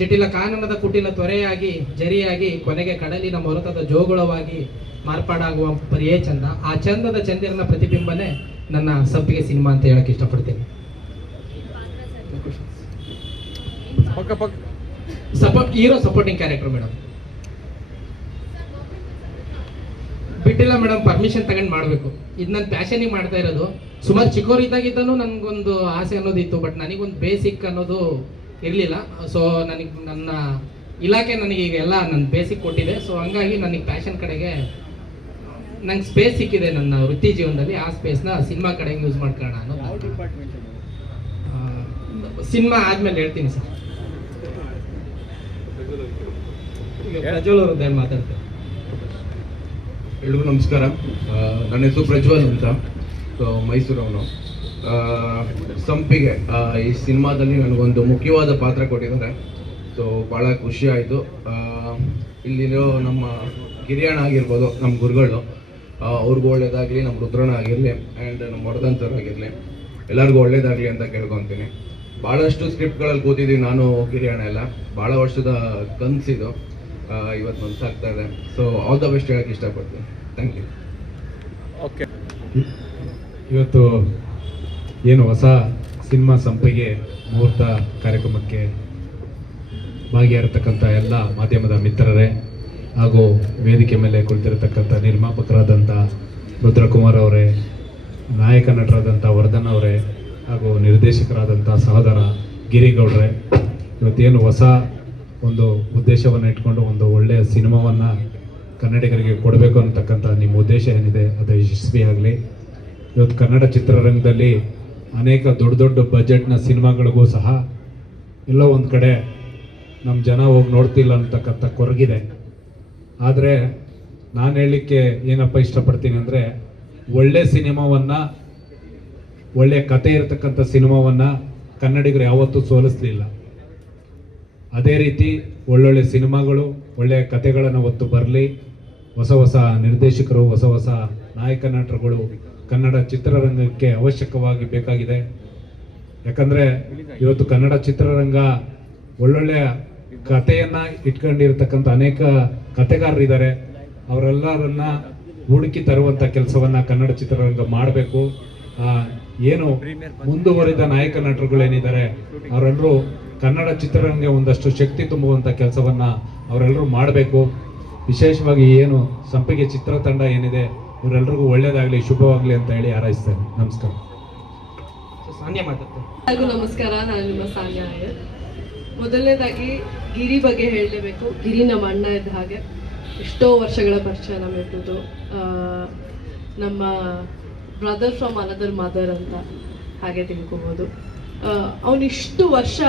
ಜಟಿಲ ಕಾನನದ ಕುಟಿಲ ತ್ವರೆಯಾಗಿ ಜರಿಯಾಗಿ ಕೊನೆಗೆ ಕಡಲಿನ ಮೊರತದ ಜೋಗುಳವಾಗಿ ಮಾರ್ಪಾಡಾಗುವ ಪರಿಯೇ ಚಂದ. ಆ ಚಂದದ ಚಂದಿರನ ಪ್ರತಿಬಿಂಬನೆ ನನ್ನ ಸಂಪಿಗೆ ಸಿನಿಮಾ ಅಂತ ಹೇಳಕ್ ಇಷ್ಟಪಡ್ತೀನಿ. Hero supporting character madam. ಬಿಟ್ಟಿಲ್ಲ ಮೇಡಮ್, ಪರ್ಮಿಷನ್ ತಗೊಂಡು ಮಾಡಬೇಕು. ಇದು ನನ್ನ ಪ್ಯಾಷನಿಗೆ ಮಾಡ್ತಾ ಇರೋದು. ಸುಮಾರು ಚಿಕ್ಕವರಿದ್ದಾಗಿದ್ದನು ನನಗೊಂದು ಆಸೆ ಅನ್ನೋದಿತ್ತು, ಬಟ್ ನನಗೊಂದು ಬೇಸಿಕ್ ಅನ್ನೋದು ಇರಲಿಲ್ಲ. ಸೊ ನನಗೆ ನನ್ನ ಇಲಾಖೆ ನನಗೆ ಈಗ ಎಲ್ಲ ನನ್ನ ಬೇಸಿಕ್ ಕೊಟ್ಟಿದೆ. ಸೊ ಹಂಗಾಗಿ ನನಗೆ ಪ್ಯಾಷನ್ ಕಡೆಗೆ ನಂಗೆ ಸ್ಪೇಸ್ ಸಿಕ್ಕಿದೆ ನನ್ನ ವೃತ್ತಿ ಜೀವನದಲ್ಲಿ. ಆ ಸ್ಪೇಸ್ನ ಸಿನಿಮಾ ಕಡೆಗೆ ಯೂಸ್ ಮಾಡ್ಕೊಳ್ಳೋಣ ಅನ್ನೋದು. ಸಿನಿಮಾ ಆದ್ಮೇಲೆ ಹೇಳ್ತೀನಿ ಸರ್. ಪ್ರಜ್ವಲ್ ಅವರು ಮಾತಾಡ್ತಾರೆ. ಎಲ್ರಿಗೂ ನಮಸ್ಕಾರ. ನನ್ನ ಹೆಸರು ಪ್ರಜ್ವಲ್ ಅಂತ, ಸೊ ಮೈಸೂರವನು. ಸಂಪಿಗೆ ಈ ಸಿನಿಮಾದಲ್ಲಿ ನನಗೊಂದು ಮುಖ್ಯವಾದ ಪಾತ್ರ ಕೊಟ್ಟಿದ್ದಾರೆ. ಸೊ ಭಾಳ ಖುಷಿ ಆಯಿತು. ಇಲ್ಲಿರೋ ನಮ್ಮ ಗಿರಿಯಣ್ಣ ಆಗಿರ್ಬೋದು, ನಮ್ಮ ಗುರುಗಳು, ಅವ್ರಿಗೂ ಒಳ್ಳೇದಾಗಲಿ, ನಮ್ಮ ರುದ್ರಣ್ಣ ಆಗಿರಲಿ ಆ್ಯಂಡ್ ನಮ್ಮ ವರ್ಧನ್ ಸರ್ ಆಗಿರಲಿ, ಎಲ್ಲರಿಗೂ ಒಳ್ಳೇದಾಗಲಿ ಅಂತ ಕೇಳ್ಕೊತೀನಿ. ಭಾಳಷ್ಟು ಸ್ಕ್ರಿಪ್ಟ್ಗಳಲ್ಲಿ ಕೂತಿದ್ದೀವಿ ನಾನು, ಗಿರಿಯಣ್ಣ ಎಲ್ಲ. ಭಾಳ ವರ್ಷದ ಕನಸಿದು ಇವತ್ತು ಮನಸ್ಸಾಗ್ತಾ ಇದೆ. ಸೊ ಆಲ್ ದ ಬೆಸ್ಟ್ ಹೇಳಕ್ಕೆ ಇಷ್ಟಪಡ್ತೀನಿ. Thank you. ಓಕೆ, ಇವತ್ತು ಏನು ಹೊಸ ಸಿನಿಮಾ ಸಂಪಿಗೆ ಮುಹೂರ್ತ ಕಾರ್ಯಕ್ರಮಕ್ಕೆ ಭಾಗಿಯಾಗಿರ್ತಕ್ಕಂಥ ಎಲ್ಲ ಮಾಧ್ಯಮದ ಮಿತ್ರರೇ ಹಾಗೂ ವೇದಿಕೆ ಮೇಲೆ ಕುಳಿತಿರತಕ್ಕಂಥ ನಿರ್ಮಾಪಕರಾದಂಥ ರುದ್ರಕುಮಾರ್ ಅವರೇ, ನಾಯಕ ನಟರಾದಂಥ ವರ್ಧನ್ ಅವರೇ ಹಾಗೂ ನಿರ್ದೇಶಕರಾದಂಥ ಸಹೋದರ ಗಿರಿಗೌಡ್ರೆ, ಇವತ್ತೇನು ಹೊಸ ಒಂದು ಉದ್ದೇಶವನ್ನು ಇಟ್ಕೊಂಡು ಒಂದು ಒಳ್ಳೆಯ ಸಿನಿಮಾವನ್ನು ಕನ್ನಡಿಗರಿಗೆ ಕೊಡಬೇಕು ಅಂತಕ್ಕಂಥ ನಿಮ್ಮ ಉದ್ದೇಶ ಏನಿದೆ ಅದು ಯಶಸ್ವಿಯಾಗಲಿ. ಇವತ್ತು ಕನ್ನಡ ಚಿತ್ರರಂಗದಲ್ಲಿ ಅನೇಕ ದೊಡ್ಡ ದೊಡ್ಡ ಬಜೆಟ್ನ ಸಿನಿಮಾಗಳಿಗೂ ಸಹ ಎಲ್ಲೋ ಒಂದು ಕಡೆ ನಮ್ಮ ಜನ ಹೋಗಿ ನೋಡ್ತಿಲ್ಲ ಅಂತಕ್ಕಂಥ ಕೊರಗಿದೆ. ಆದರೆ ನಾನು ಹೇಳಲಿಕ್ಕೆ ಏನಪ್ಪ ಇಷ್ಟಪಡ್ತೀನಿ ಅಂದರೆ, ಒಳ್ಳೆ ಸಿನಿಮಾವನ್ನು, ಒಳ್ಳೆಯ ಕತೆ ಇರತಕ್ಕಂಥ ಸಿನಿಮಾವನ್ನು ಕನ್ನಡಿಗರು ಯಾವತ್ತೂ ಸೋಲಿಸಲಿಲ್ಲ. ಅದೇ ರೀತಿ ಒಳ್ಳೊಳ್ಳೆ ಸಿನಿಮಾಗಳು, ಒಳ್ಳೆಯ ಕತೆಗಳನ್ನು ಹೊತ್ತು ಬರಲಿ. ಹೊಸ ಹೊಸ ನಿರ್ದೇಶಕರು, ಹೊಸ ಹೊಸ ನಾಯಕ ನಟರುಗಳು ಕನ್ನಡ ಚಿತ್ರರಂಗಕ್ಕೆ ಅವಶ್ಯಕವಾಗಿ ಬೇಕಾಗಿದೆ. ಯಾಕಂದರೆ ಇವತ್ತು ಕನ್ನಡ ಚಿತ್ರರಂಗ ಒಳ್ಳೊಳ್ಳೆಯ ಕಥೆಯನ್ನು ಇಟ್ಕೊಂಡಿರ್ತಕ್ಕಂಥ ಅನೇಕ ಕಥೆಗಾರರಿದ್ದಾರೆ. ಅವರೆಲ್ಲರನ್ನ ಹುಡುಕಿ ತರುವಂಥ ಕೆಲಸವನ್ನು ಕನ್ನಡ ಚಿತ್ರರಂಗ ಮಾಡಬೇಕು. ಏನು ಮುಂದುವರಿದ ನಾಯಕ ನಟರುಗಳೇನಿದ್ದಾರೆ ಅವರೆಲ್ಲರೂ ಕನ್ನಡ ಚಿತ್ರರಂಗ ಒಂದಷ್ಟು ಶಕ್ತಿ ತುಂಬುವಂಥ ಕೆಲಸವನ್ನು ಅವರೆಲ್ಲರೂ ಮಾಡಬೇಕು. ವಿಶೇಷವಾಗಿ ಏನು ಸಂಪಿಗೆ ಚಿತ್ರತಂಡ ಏನಿದೆ ಇವರೆಲ್ಲರಿಗೂ ಒಳ್ಳೇದಾಗಲಿ, ಶುಭವಾಗಲಿ ಅಂತ ಹೇಳಿ ಹಾರೈಸ್ತೇನೆ. ನಮಸ್ಕಾರ. ಸಾನ್ಯಾ ಮಾತಾಡ್ತಾರೆ. ಎಲ್ಲರಿಗೂ ನಮಸ್ಕಾರ. ನಾನು ನಿಮ್ಮ ಸಾನ್ಯಾ ಅಯ್ಯರ್. ಮೊದಲನೇದಾಗಿ ಗಿರಿ ಬಗ್ಗೆ ಹೇಳಲೇಬೇಕು. ಗಿರಿ ನಮ್ಮ ಅಣ್ಣ ಇದ್ದ ಹಾಗೆ. ಎಷ್ಟೋ ವರ್ಷಗಳ ಪರಿಚಯ ನಮ್ಮಿರ್ಬೋದು. ನಮ್ಮ ಬ್ರದರ್ ಫ್ರಮ್ ಅನದರ್ ಮದರ್ ಅಂತ ಹಾಗೆ ತಿಳ್ಕೊಬೋದು. ಅವನಿಷ್ಟು ವರ್ಷ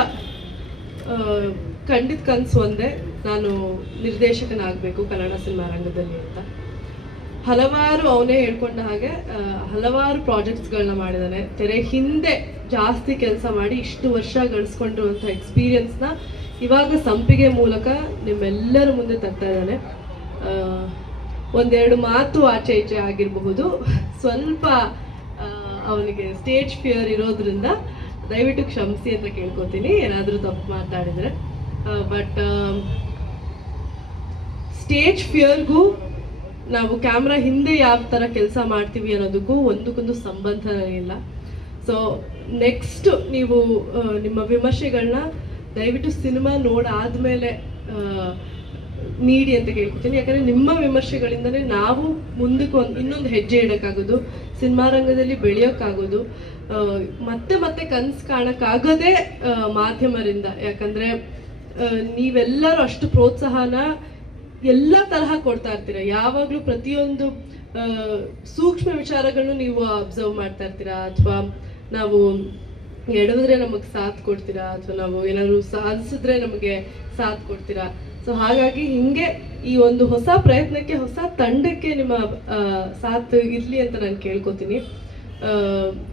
ಖಂಡಿತ ಕನಸು ಒಂದೇ, ನಾನು ನಿರ್ದೇಶಕನಾಗಬೇಕು ಕನ್ನಡ ಸಿನಿಮಾ ರಂಗದಲ್ಲಿ ಅಂತ. ಹಲವಾರು ಅವನೇ ಹೇಳ್ಕೊಂಡ ಹಾಗೆ ಹಲವಾರು ಪ್ರಾಜೆಕ್ಟ್ಸ್ಗಳನ್ನ ಮಾಡಿದ್ದಾನೆ. ತೆರೆ ಹಿಂದೆ ಜಾಸ್ತಿ ಕೆಲಸ ಮಾಡಿ ಇಷ್ಟು ವರ್ಷ ಗಳಿಸ್ಕೊಂಡಿರುವಂಥ ಎಕ್ಸ್ಪೀರಿಯನ್ಸ್ನ ಇವಾಗ ಸಂಪಿಗೆ ಮೂಲಕ ನಿಮ್ಮೆಲ್ಲರ ಮುಂದೆ ತರ್ತಾ ಇದ್ದಾನೆ. ಒಂದೆರಡು ಮಾತು ಆಚೆ ಈಚೆ ಆಗಿರಬಹುದು. ಸ್ವಲ್ಪ ಅವನಿಗೆ ಸ್ಟೇಜ್ ಫಿಯರ್ ಇರೋದ್ರಿಂದ ದಯವಿಟ್ಟು ಕ್ಷಮಿಸಿ ಅಂತ ಕೇಳ್ಕೊತೀನಿ ಏನಾದರೂ ತಪ್ಪು ಮಾತಾಡಿದರೆ. ಬಟ್ ಸ್ಟೇಜ್ ಫಿಯರ್ಗೂ ನಾವು ಕ್ಯಾಮ್ರಾ ಹಿಂದೆ ಯಾವ ಥರ ಕೆಲಸ ಮಾಡ್ತೀವಿ ಅನ್ನೋದಕ್ಕೂ ಒಂದಕ್ಕೊಂದು ಸಂಬಂಧನೇ ಇಲ್ಲ. ಸೊ ನೆಕ್ಸ್ಟ್ ನೀವು ನಿಮ್ಮ ವಿಮರ್ಶೆಗಳನ್ನ ದಯವಿಟ್ಟು ಸಿನಿಮಾ ನೋಡಾದ್ಮೇಲೆ ನೀಡಿ ಅಂತ ಕೇಳ್ಕೊತೀನಿ. ಯಾಕಂದರೆ ನಿಮ್ಮ ವಿಮರ್ಶೆಗಳಿಂದನೇ ನಾವು ಮುಂದಕ್ಕೆ ಇನ್ನೊಂದು ಹೆಜ್ಜೆ ಇಡೋಕ್ಕಾಗೋದು, ಸಿನಿಮಾ ರಂಗದಲ್ಲಿ ಬೆಳೆಯೋಕ್ಕಾಗೋದು, ಮತ್ತೆ ಮತ್ತೆ ಕನಸು ಕಾಣೋಕ್ಕಾಗೋದೇ ಮಾಧ್ಯಮರಿಂದ. ಯಾಕಂದರೆ ನೀವೆಲ್ಲರೂ ಅಷ್ಟು ಪ್ರೋತ್ಸಾಹನ ಎಲ್ಲ ತರಹ ಕೊಡ್ತಾ ಇರ್ತೀರ. ಯಾವಾಗಲೂ ಪ್ರತಿಯೊಂದು ಸೂಕ್ಷ್ಮ ವಿಚಾರಗಳನ್ನು ನೀವು ಅಬ್ಸರ್ವ್ ಮಾಡ್ತಾ ಇರ್ತೀರಾ, ಅಥವಾ ನಾವು ಎಡವಿದ್ರೆ ನಮಗೆ ಸಾಥ್ ಕೊಡ್ತೀರಾ, ಅಥವಾ ನಾವು ಏನಾದ್ರು ಸಾಧಿಸಿದ್ರೆ ನಮಗೆ ಸಾಥ್ ಕೊಡ್ತೀರಾ. ಸೊ ಹಾಗಾಗಿ ಹಿಂಗೆ ಈ ಒಂದು ಹೊಸ ಪ್ರಯತ್ನಕ್ಕೆ, ಹೊಸ ತಂಡಕ್ಕೆ ನಿಮ್ಮ ಸಾಥ್ ಇರಲಿ ಅಂತ ನಾನು ಕೇಳ್ಕೊತೀನಿ.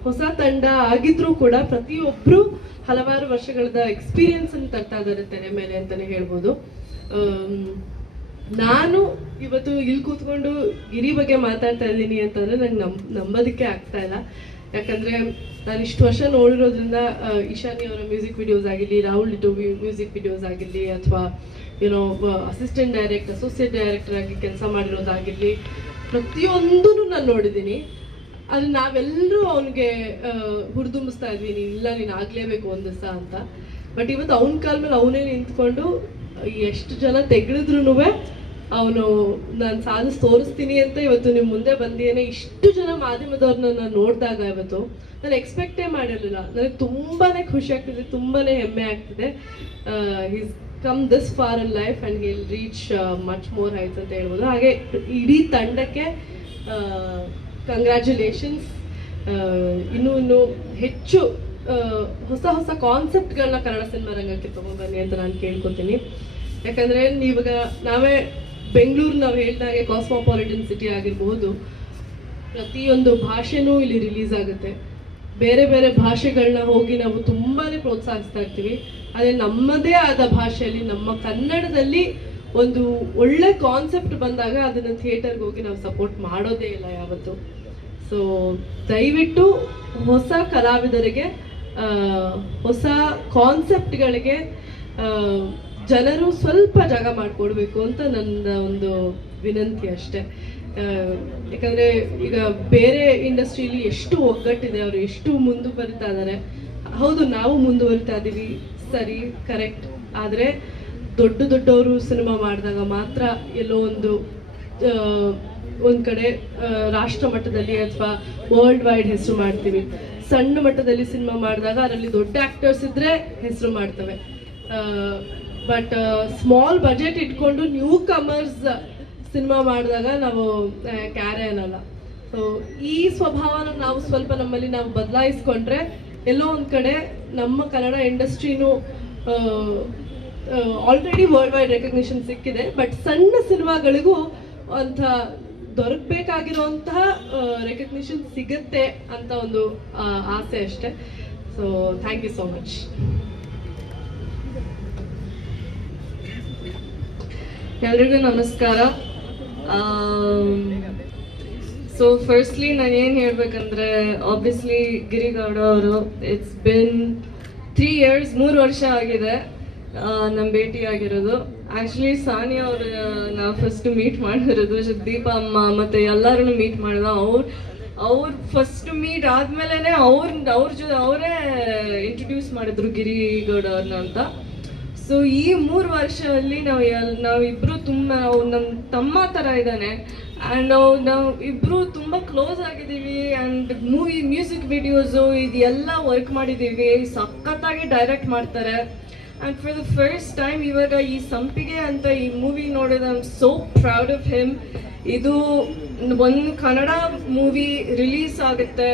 ಹೊಸ ತಂಡ ಆಗಿದ್ರೂ ಕೂಡ ಪ್ರತಿಯೊಬ್ಬರು ಹಲವಾರು ವರ್ಷಗಳದ ಎಕ್ಸ್ಪೀರಿಯನ್ಸನ್ನು ತರ್ತಾ ಇದ್ದಾರೆ ತೆರೆ ಮೇಲೆ ಅಂತಲೇ ಹೇಳ್ಬೋದು. ನಾನು ಇವತ್ತು ಇಲ್ಲಿ ಕೂತ್ಕೊಂಡು ಗಿರಿ ಬಗ್ಗೆ ಮಾತಾಡ್ತಾ ಇದ್ದೀನಿ ಅಂತಂದರೆ ನಂಗೆ ನಂಬೋದಕ್ಕೆ ಆಗ್ತಾ ಇಲ್ಲ. ಯಾಕಂದರೆ ನಾನು ಇಷ್ಟು ವರ್ಷ ನೋಡಿರೋದ್ರಿಂದ ಈಶಾನಿ ಅವರ ಮ್ಯೂಸಿಕ್ ವಿಡಿಯೋಸ್ ಆಗಿರಲಿ, ರಾಹುಲ್ ಡಿಟೋ ಮ್ಯೂಸಿಕ್ ವಿಡಿಯೋಸ್ ಆಗಿರಲಿ, ಅಥವಾ ಏನೋ ಅಸಿಸ್ಟೆಂಟ್ ಡೈರೆಕ್ಟರ್, ಅಸೋಸಿಯೇಟ್ ಡೈರೆಕ್ಟರ್ ಆಗಿ ಕೆಲಸ ಮಾಡಿರೋದಾಗಿರಲಿ, ಪ್ರತಿಯೊಂದೂ ನಾನು ನೋಡಿದ್ದೀನಿ. ಅದು ನಾವೆಲ್ಲರೂ ಅವನಿಗೆ ಹುರಿದುಂಬಿಸ್ತಾ ಇದ್ವಿ, ನೀನು ಆಗಲೇಬೇಕು ಒಂದು ದಿವಸ ಅಂತ. ಬಟ್ ಇವತ್ತು ಅವನ ಕಾಲ ಮೇಲೆ ಅವನೇ ನಿಂತ್ಕೊಂಡು ಎಷ್ಟು ಜನ ತೆಗೆಳಿದ್ರೂ ಅವನು ನಾನು ಸಾಧಿಸಿ ತೋರಿಸ್ತೀನಿ ಅಂತ ಇವತ್ತು ನಿಮ್ಮ ಮುಂದೆ ಬಂದೇನೆ. ಇಷ್ಟು ಜನ ಮಾಧ್ಯಮದವ್ರನ್ನ ನಾನು ನೋಡಿದಾಗ ಇವತ್ತು ನಾನು ಎಕ್ಸ್ಪೆಕ್ಟೇ ಮಾಡಿರಲಿಲ್ಲ. ನನಗೆ ತುಂಬಾ ಖುಷಿ ಆಗ್ತಿದೆ, ತುಂಬಾ ಹೆಮ್ಮೆ ಆಗ್ತಿದೆ. Is come this for in life and will reach much more heights ಅಂತ ಹೇಳ್ಬೋದು. ಹಾಗೆ ಇಡೀ ತಂಡಕ್ಕೆ ಕಂಗ್ರ್ಯಾಚುಲೇಷನ್ಸ್. ಇನ್ನೂ ಹೆಚ್ಚು ಹೊಸ ಹೊಸ ಕಾನ್ಸೆಪ್ಟ್ಗಳನ್ನ ಕನ್ನಡ ಸಿನಿಮಾ ರಂಗಕ್ಕೆ ತೊಗೊಂಡ್ಬನ್ನಿ ಅಂತ ನಾನು ಕೇಳ್ಕೊತೀನಿ. ಯಾಕಂದರೆ ನೀವಾಗ ನಾವೇ ಬೆಂಗಳೂರು ನಾವು ಹೇಳಿದಾಗೆ ಕಾಸ್ಮೋಪಾಲಿಟನ್ ಸಿಟಿ ಆಗಿರ್ಬೋದು, ಪ್ರತಿಯೊಂದು ಭಾಷೆನೂ ಇಲ್ಲಿ ರಿಲೀಸ್ ಆಗುತ್ತೆ. ಬೇರೆ ಬೇರೆ ಭಾಷೆಗಳನ್ನ ಹೋಗಿ ನಾವು ತುಂಬಾ ಪ್ರೋತ್ಸಾಹಿಸ್ತಾ ಇರ್ತೀವಿ. ಆದರೆ ನಮ್ಮದೇ ಆದ ಭಾಷೆಯಲ್ಲಿ, ನಮ್ಮ ಕನ್ನಡದಲ್ಲಿ ಒಂದು ಒಳ್ಳೆ ಕಾನ್ಸೆಪ್ಟ್ ಬಂದಾಗ ಅದನ್ನು ಥಿಯೇಟರ್ಗೆ ಹೋಗಿ ನಾವು ಸಪೋರ್ಟ್ ಮಾಡೋದೇ ಇಲ್ಲ ಯಾವತ್ತು. ಸೊ ದಯವಿಟ್ಟು ಹೊಸ ಕಲಾವಿದರಿಗೆ, ಹೊಸ ಕಾನ್ಸೆಪ್ಟ್ಗಳಿಗೆ ಜನರು ಸ್ವಲ್ಪ ಜಾಗ ಮಾಡಿಕೊಡ್ಬೇಕು ಅಂತ ನನ್ನ ಒಂದು ವಿನಂತಿ ಅಷ್ಟೆ. ಯಾಕಂದರೆ ಈಗ ಬೇರೆ ಇಂಡಸ್ಟ್ರೀಲಿ ಎಷ್ಟು ಒಗ್ಗಟ್ಟಿದೆ, ಅವರು ಎಷ್ಟು ಮುಂದುವರಿತಾ ಇದ್ದಾರೆ. ಹೌದು, ನಾವು ಮುಂದುವರಿತಾ ಇದ್ದೀವಿ, ಸರಿ, ಕರೆಕ್ಟ್. ಆದರೆ ದೊಡ್ಡವರು ಸಿನಿಮಾ ಮಾಡಿದಾಗ ಮಾತ್ರ ಎಲ್ಲೋ ಒಂದು ಕಡೆ ರಾಷ್ಟ್ರ ಮಟ್ಟದಲ್ಲಿ ಅಥವಾ ವರ್ಲ್ಡ್ ವೈಡ್ ಹೆಸರು ಮಾಡ್ತೀವಿ. ಸಣ್ಣ ಮಟ್ಟದಲ್ಲಿ ಸಿನಿಮಾ ಮಾಡಿದಾಗ ಅದರಲ್ಲಿ ದೊಡ್ಡ ಆ್ಯಕ್ಟರ್ಸ್ ಇದ್ದರೆ ಹೆಸರು ಮಾಡ್ತವೆ. ಬಟ್ ಸ್ಮಾಲ್ ಬಜೆಟ್ ಇಟ್ಕೊಂಡು ನ್ಯೂ ಕಮರ್ಸ್ ಸಿನಿಮಾ ಮಾಡಿದಾಗ ನಾವು ಕ್ಯಾರೆ ಅನ್ನಲ್ಲ. ಸೊ ಈ ಸ್ವಭಾವನ ನಾವು ಸ್ವಲ್ಪ ನಮ್ಮಲ್ಲಿ ನಾವು ಬದಲಾಯಿಸ್ಕೊಂಡ್ರೆ ಎಲ್ಲೋ ಒಂದು ಕಡೆ ನಮ್ಮ ಕನ್ನಡ ಇಂಡಸ್ಟ್ರಿನೂ ಆಲ್ರೆಡಿ ವರ್ಲ್ಡ್ ವೈಡ್ ರೆಕಗ್ನಿಷನ್ ಸಿಕ್ಕಿದೆ. ಬಟ್ ಸಣ್ಣ ಸಿನಿಮಾಗಳಿಗೂ ಅಂಥ ದೊರಕಬೇಕಾಗಿರುವಂತಹ ರೆಕಗ್ನಿಷನ್ ಸಿಗುತ್ತೆ ಅಂತ ಒಂದು ಆಸೆ ಅಷ್ಟೆ. So thank you so much. ಎಲ್ರಿಗೂ ನಮಸ್ಕಾರ. ಸೊ ಫಸ್ಟ್ಲಿ ನಾನು ಏನು ಹೇಳ್ಬೇಕಂದ್ರೆ, ಆಬ್ವಿಯಸ್ಲಿ ಗಿರಿಗೌಡ ಅವರು, ಇಟ್ಸ್ ಬಿನ್ 3 years, 3 ವರ್ಷ ಆಗಿದೆ ನಮ್ಮ ಭೇಟಿ ಆಗಿರೋದು. ಆ್ಯಕ್ಚುಲಿ ಸಾನಿಯಾ ಅವರು ನಾವು ಫಸ್ಟ್ ಮೀಟ್ ಮಾಡಿರೋದು, ದೀಪ ಅಮ್ಮ ಮತ್ತು ಎಲ್ಲರೂ ಮೀಟ್ ಮಾಡಿದ. ಅವ್ರು ಫಸ್ಟ್ ಮೀಟ್ ಆದಮೇಲೆ ಅವರೇ ಇಂಟ್ರೊಡ್ಯೂಸ್ ಮಾಡಿದ್ರು ಗಿರಿಗೌಡ ಅವ್ರನ್ನ ಅಂತ. ಸೊ ಈ 3 ವರ್ಷದಲ್ಲಿ ನಾವಿಬ್ಬರು ತುಂಬ, ನಮ್ಮ ತಮ್ಮ ಥರ ಇದ್ದಾನೆ. ಆ್ಯಂಡ್ ನಾವು ಇಬ್ಬರು ತುಂಬ ಕ್ಲೋಸ್ ಆಗಿದ್ದೀವಿ. ಆ್ಯಂಡ್ ಮ್ಯೂಸಿಕ್ ವಿಡಿಯೋಸು ಇದೆಲ್ಲ ವರ್ಕ್ ಮಾಡಿದ್ದೀವಿ. ಸಖತ್ತಾಗಿ ಡೈರೆಕ್ಟ್ ಮಾಡ್ತಾರೆ. And for the first time ಇವಾಗ ಈ ಸಂಪಿಗೆ ಅಂತ ಈ ಮೂವಿ ನೋಡಿದ, I am so proud of him. ಇದು ಒಂದು ಕನ್ನಡ ಮೂವಿ ರಿಲೀಸ್ ಆಗುತ್ತೆ,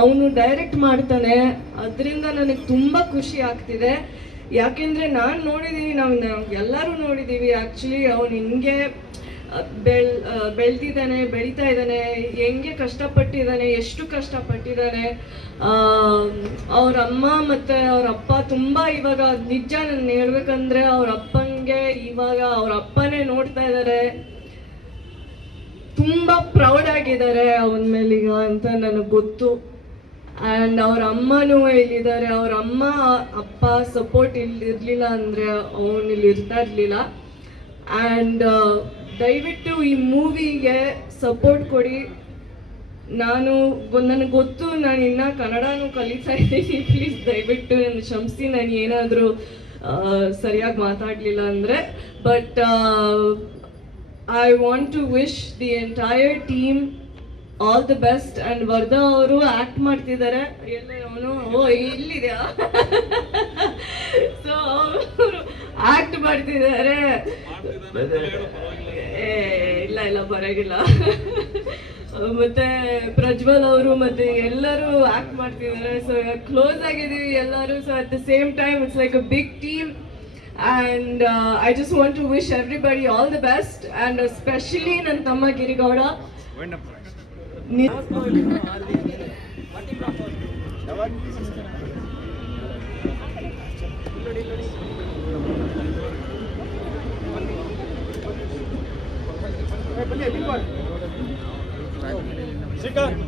ಅವನು ಡೈರೆಕ್ಟ್ ಮಾಡ್ತಾನೆ. ಅದರಿಂದ ನನಗೆ ತುಂಬ ಖುಷಿ ಆಗ್ತಿದೆ. ಯಾಕೆಂದರೆ ನಾನು ನೋಡಿದ್ದೀವಿ, ನಾವು ಎಲ್ಲರೂ ನೋಡಿದ್ದೀವಿ. ಆ್ಯಕ್ಚುಲಿ ಅವನು ಹಿಂಗೆ ಬೆಳೆದಿದ್ದಾನೆ, ಬೆಳೀತಾ ಇದ್ದಾನೆ, ಹೆಂಗೆ ಕಷ್ಟಪಟ್ಟಿದ್ದಾನೆ, ಎಷ್ಟು ಕಷ್ಟಪಟ್ಟಿದ್ದಾನೆ. ಅವ್ರ ಅಮ್ಮ ಮತ್ತು ಅವ್ರ ಅಪ್ಪ ತುಂಬ ಇವಾಗ ನಿಜ ನಾನು ಹೇಳ್ಬೇಕಂದ್ರೆ ಅವ್ರ ಅಪ್ಪನಿಗೆ ಇವಾಗ ಅವ್ರ ಅಪ್ಪನೇ ನೋಡ್ತಾ ಇದ್ದಾರೆ. ತುಂಬ ಪ್ರೌಡ್ ಆಗಿದ್ದಾರೆ ಅವನ ಮೇಲೀಗ ಅಂತ ನನಗೆ ಗೊತ್ತು. ಆ್ಯಂಡ್ ಅವ್ರ ಅಮ್ಮನೂ ಇಲ್ಲಿದ್ದಾರೆ. ಅವ್ರ ಅಮ್ಮ ಅಪ್ಪ ಸಪೋರ್ಟ್ ಇರಲಿಲ್ಲ ಅಂದರೆ ಅವನು ಇಲ್ಲಿ ಇರ್ತಾ ಇರಲಿಲ್ಲ. ಆ್ಯಂಡ್ ದಯವಿಟ್ಟು ಈ ಮೂವಿಗೆ ಸಪೋರ್ಟ್ ಕೊಡಿ. ನನಗೆ ಗೊತ್ತು ನಾನು ಇನ್ನೂ ಕನ್ನಡನೂ ಕಲಿತಾ ಇದ್ದೀನಿ. ಪ್ಲೀಸ್ ದಯವಿಟ್ಟು ನನ್ನ ಕ್ಷಮಿಸಿ ನಾನು ಏನಾದರೂ ಸರಿಯಾಗಿ ಮಾತಾಡಲಿಲ್ಲ ಅಂದರೆ. But I want to wish the entire team all the best. And Vardha ಅವರು ಆ್ಯಕ್ಟ್ ಮಾಡ್ತಿದ್ದಾರೆ. ಎಲ್ಲ ಅವನು ಇಲ್ಲಿದೆಯಾ ಸೊ ಅವರು ಆ್ಯಕ್ಟ್ ಮಾಡ್ತಿದ್ದಾರೆ. ಇಲ್ಲ ಪರವಾಗಿಲ್ಲ. ಮತ್ತೆ ಪ್ರಜ್ವಲ್ ಅವರು ಮತ್ತೆ ಎಲ್ಲರೂ ಆ್ಯಕ್ಟ್ ಮಾಡ್ತಿದ್ದಾರೆ. ಸೊ ಕ್ಲೋಸ್ ಆಗಿದ್ದೀವಿ ಎಲ್ಲರೂ. So at the same time it's like a big team. And I just want to wish everybody all the best, and especially ನನ್ನ ತಮ್ಮ ಗಿರಿಗೌಡ. ಶ್ರೀಕಾಂತ್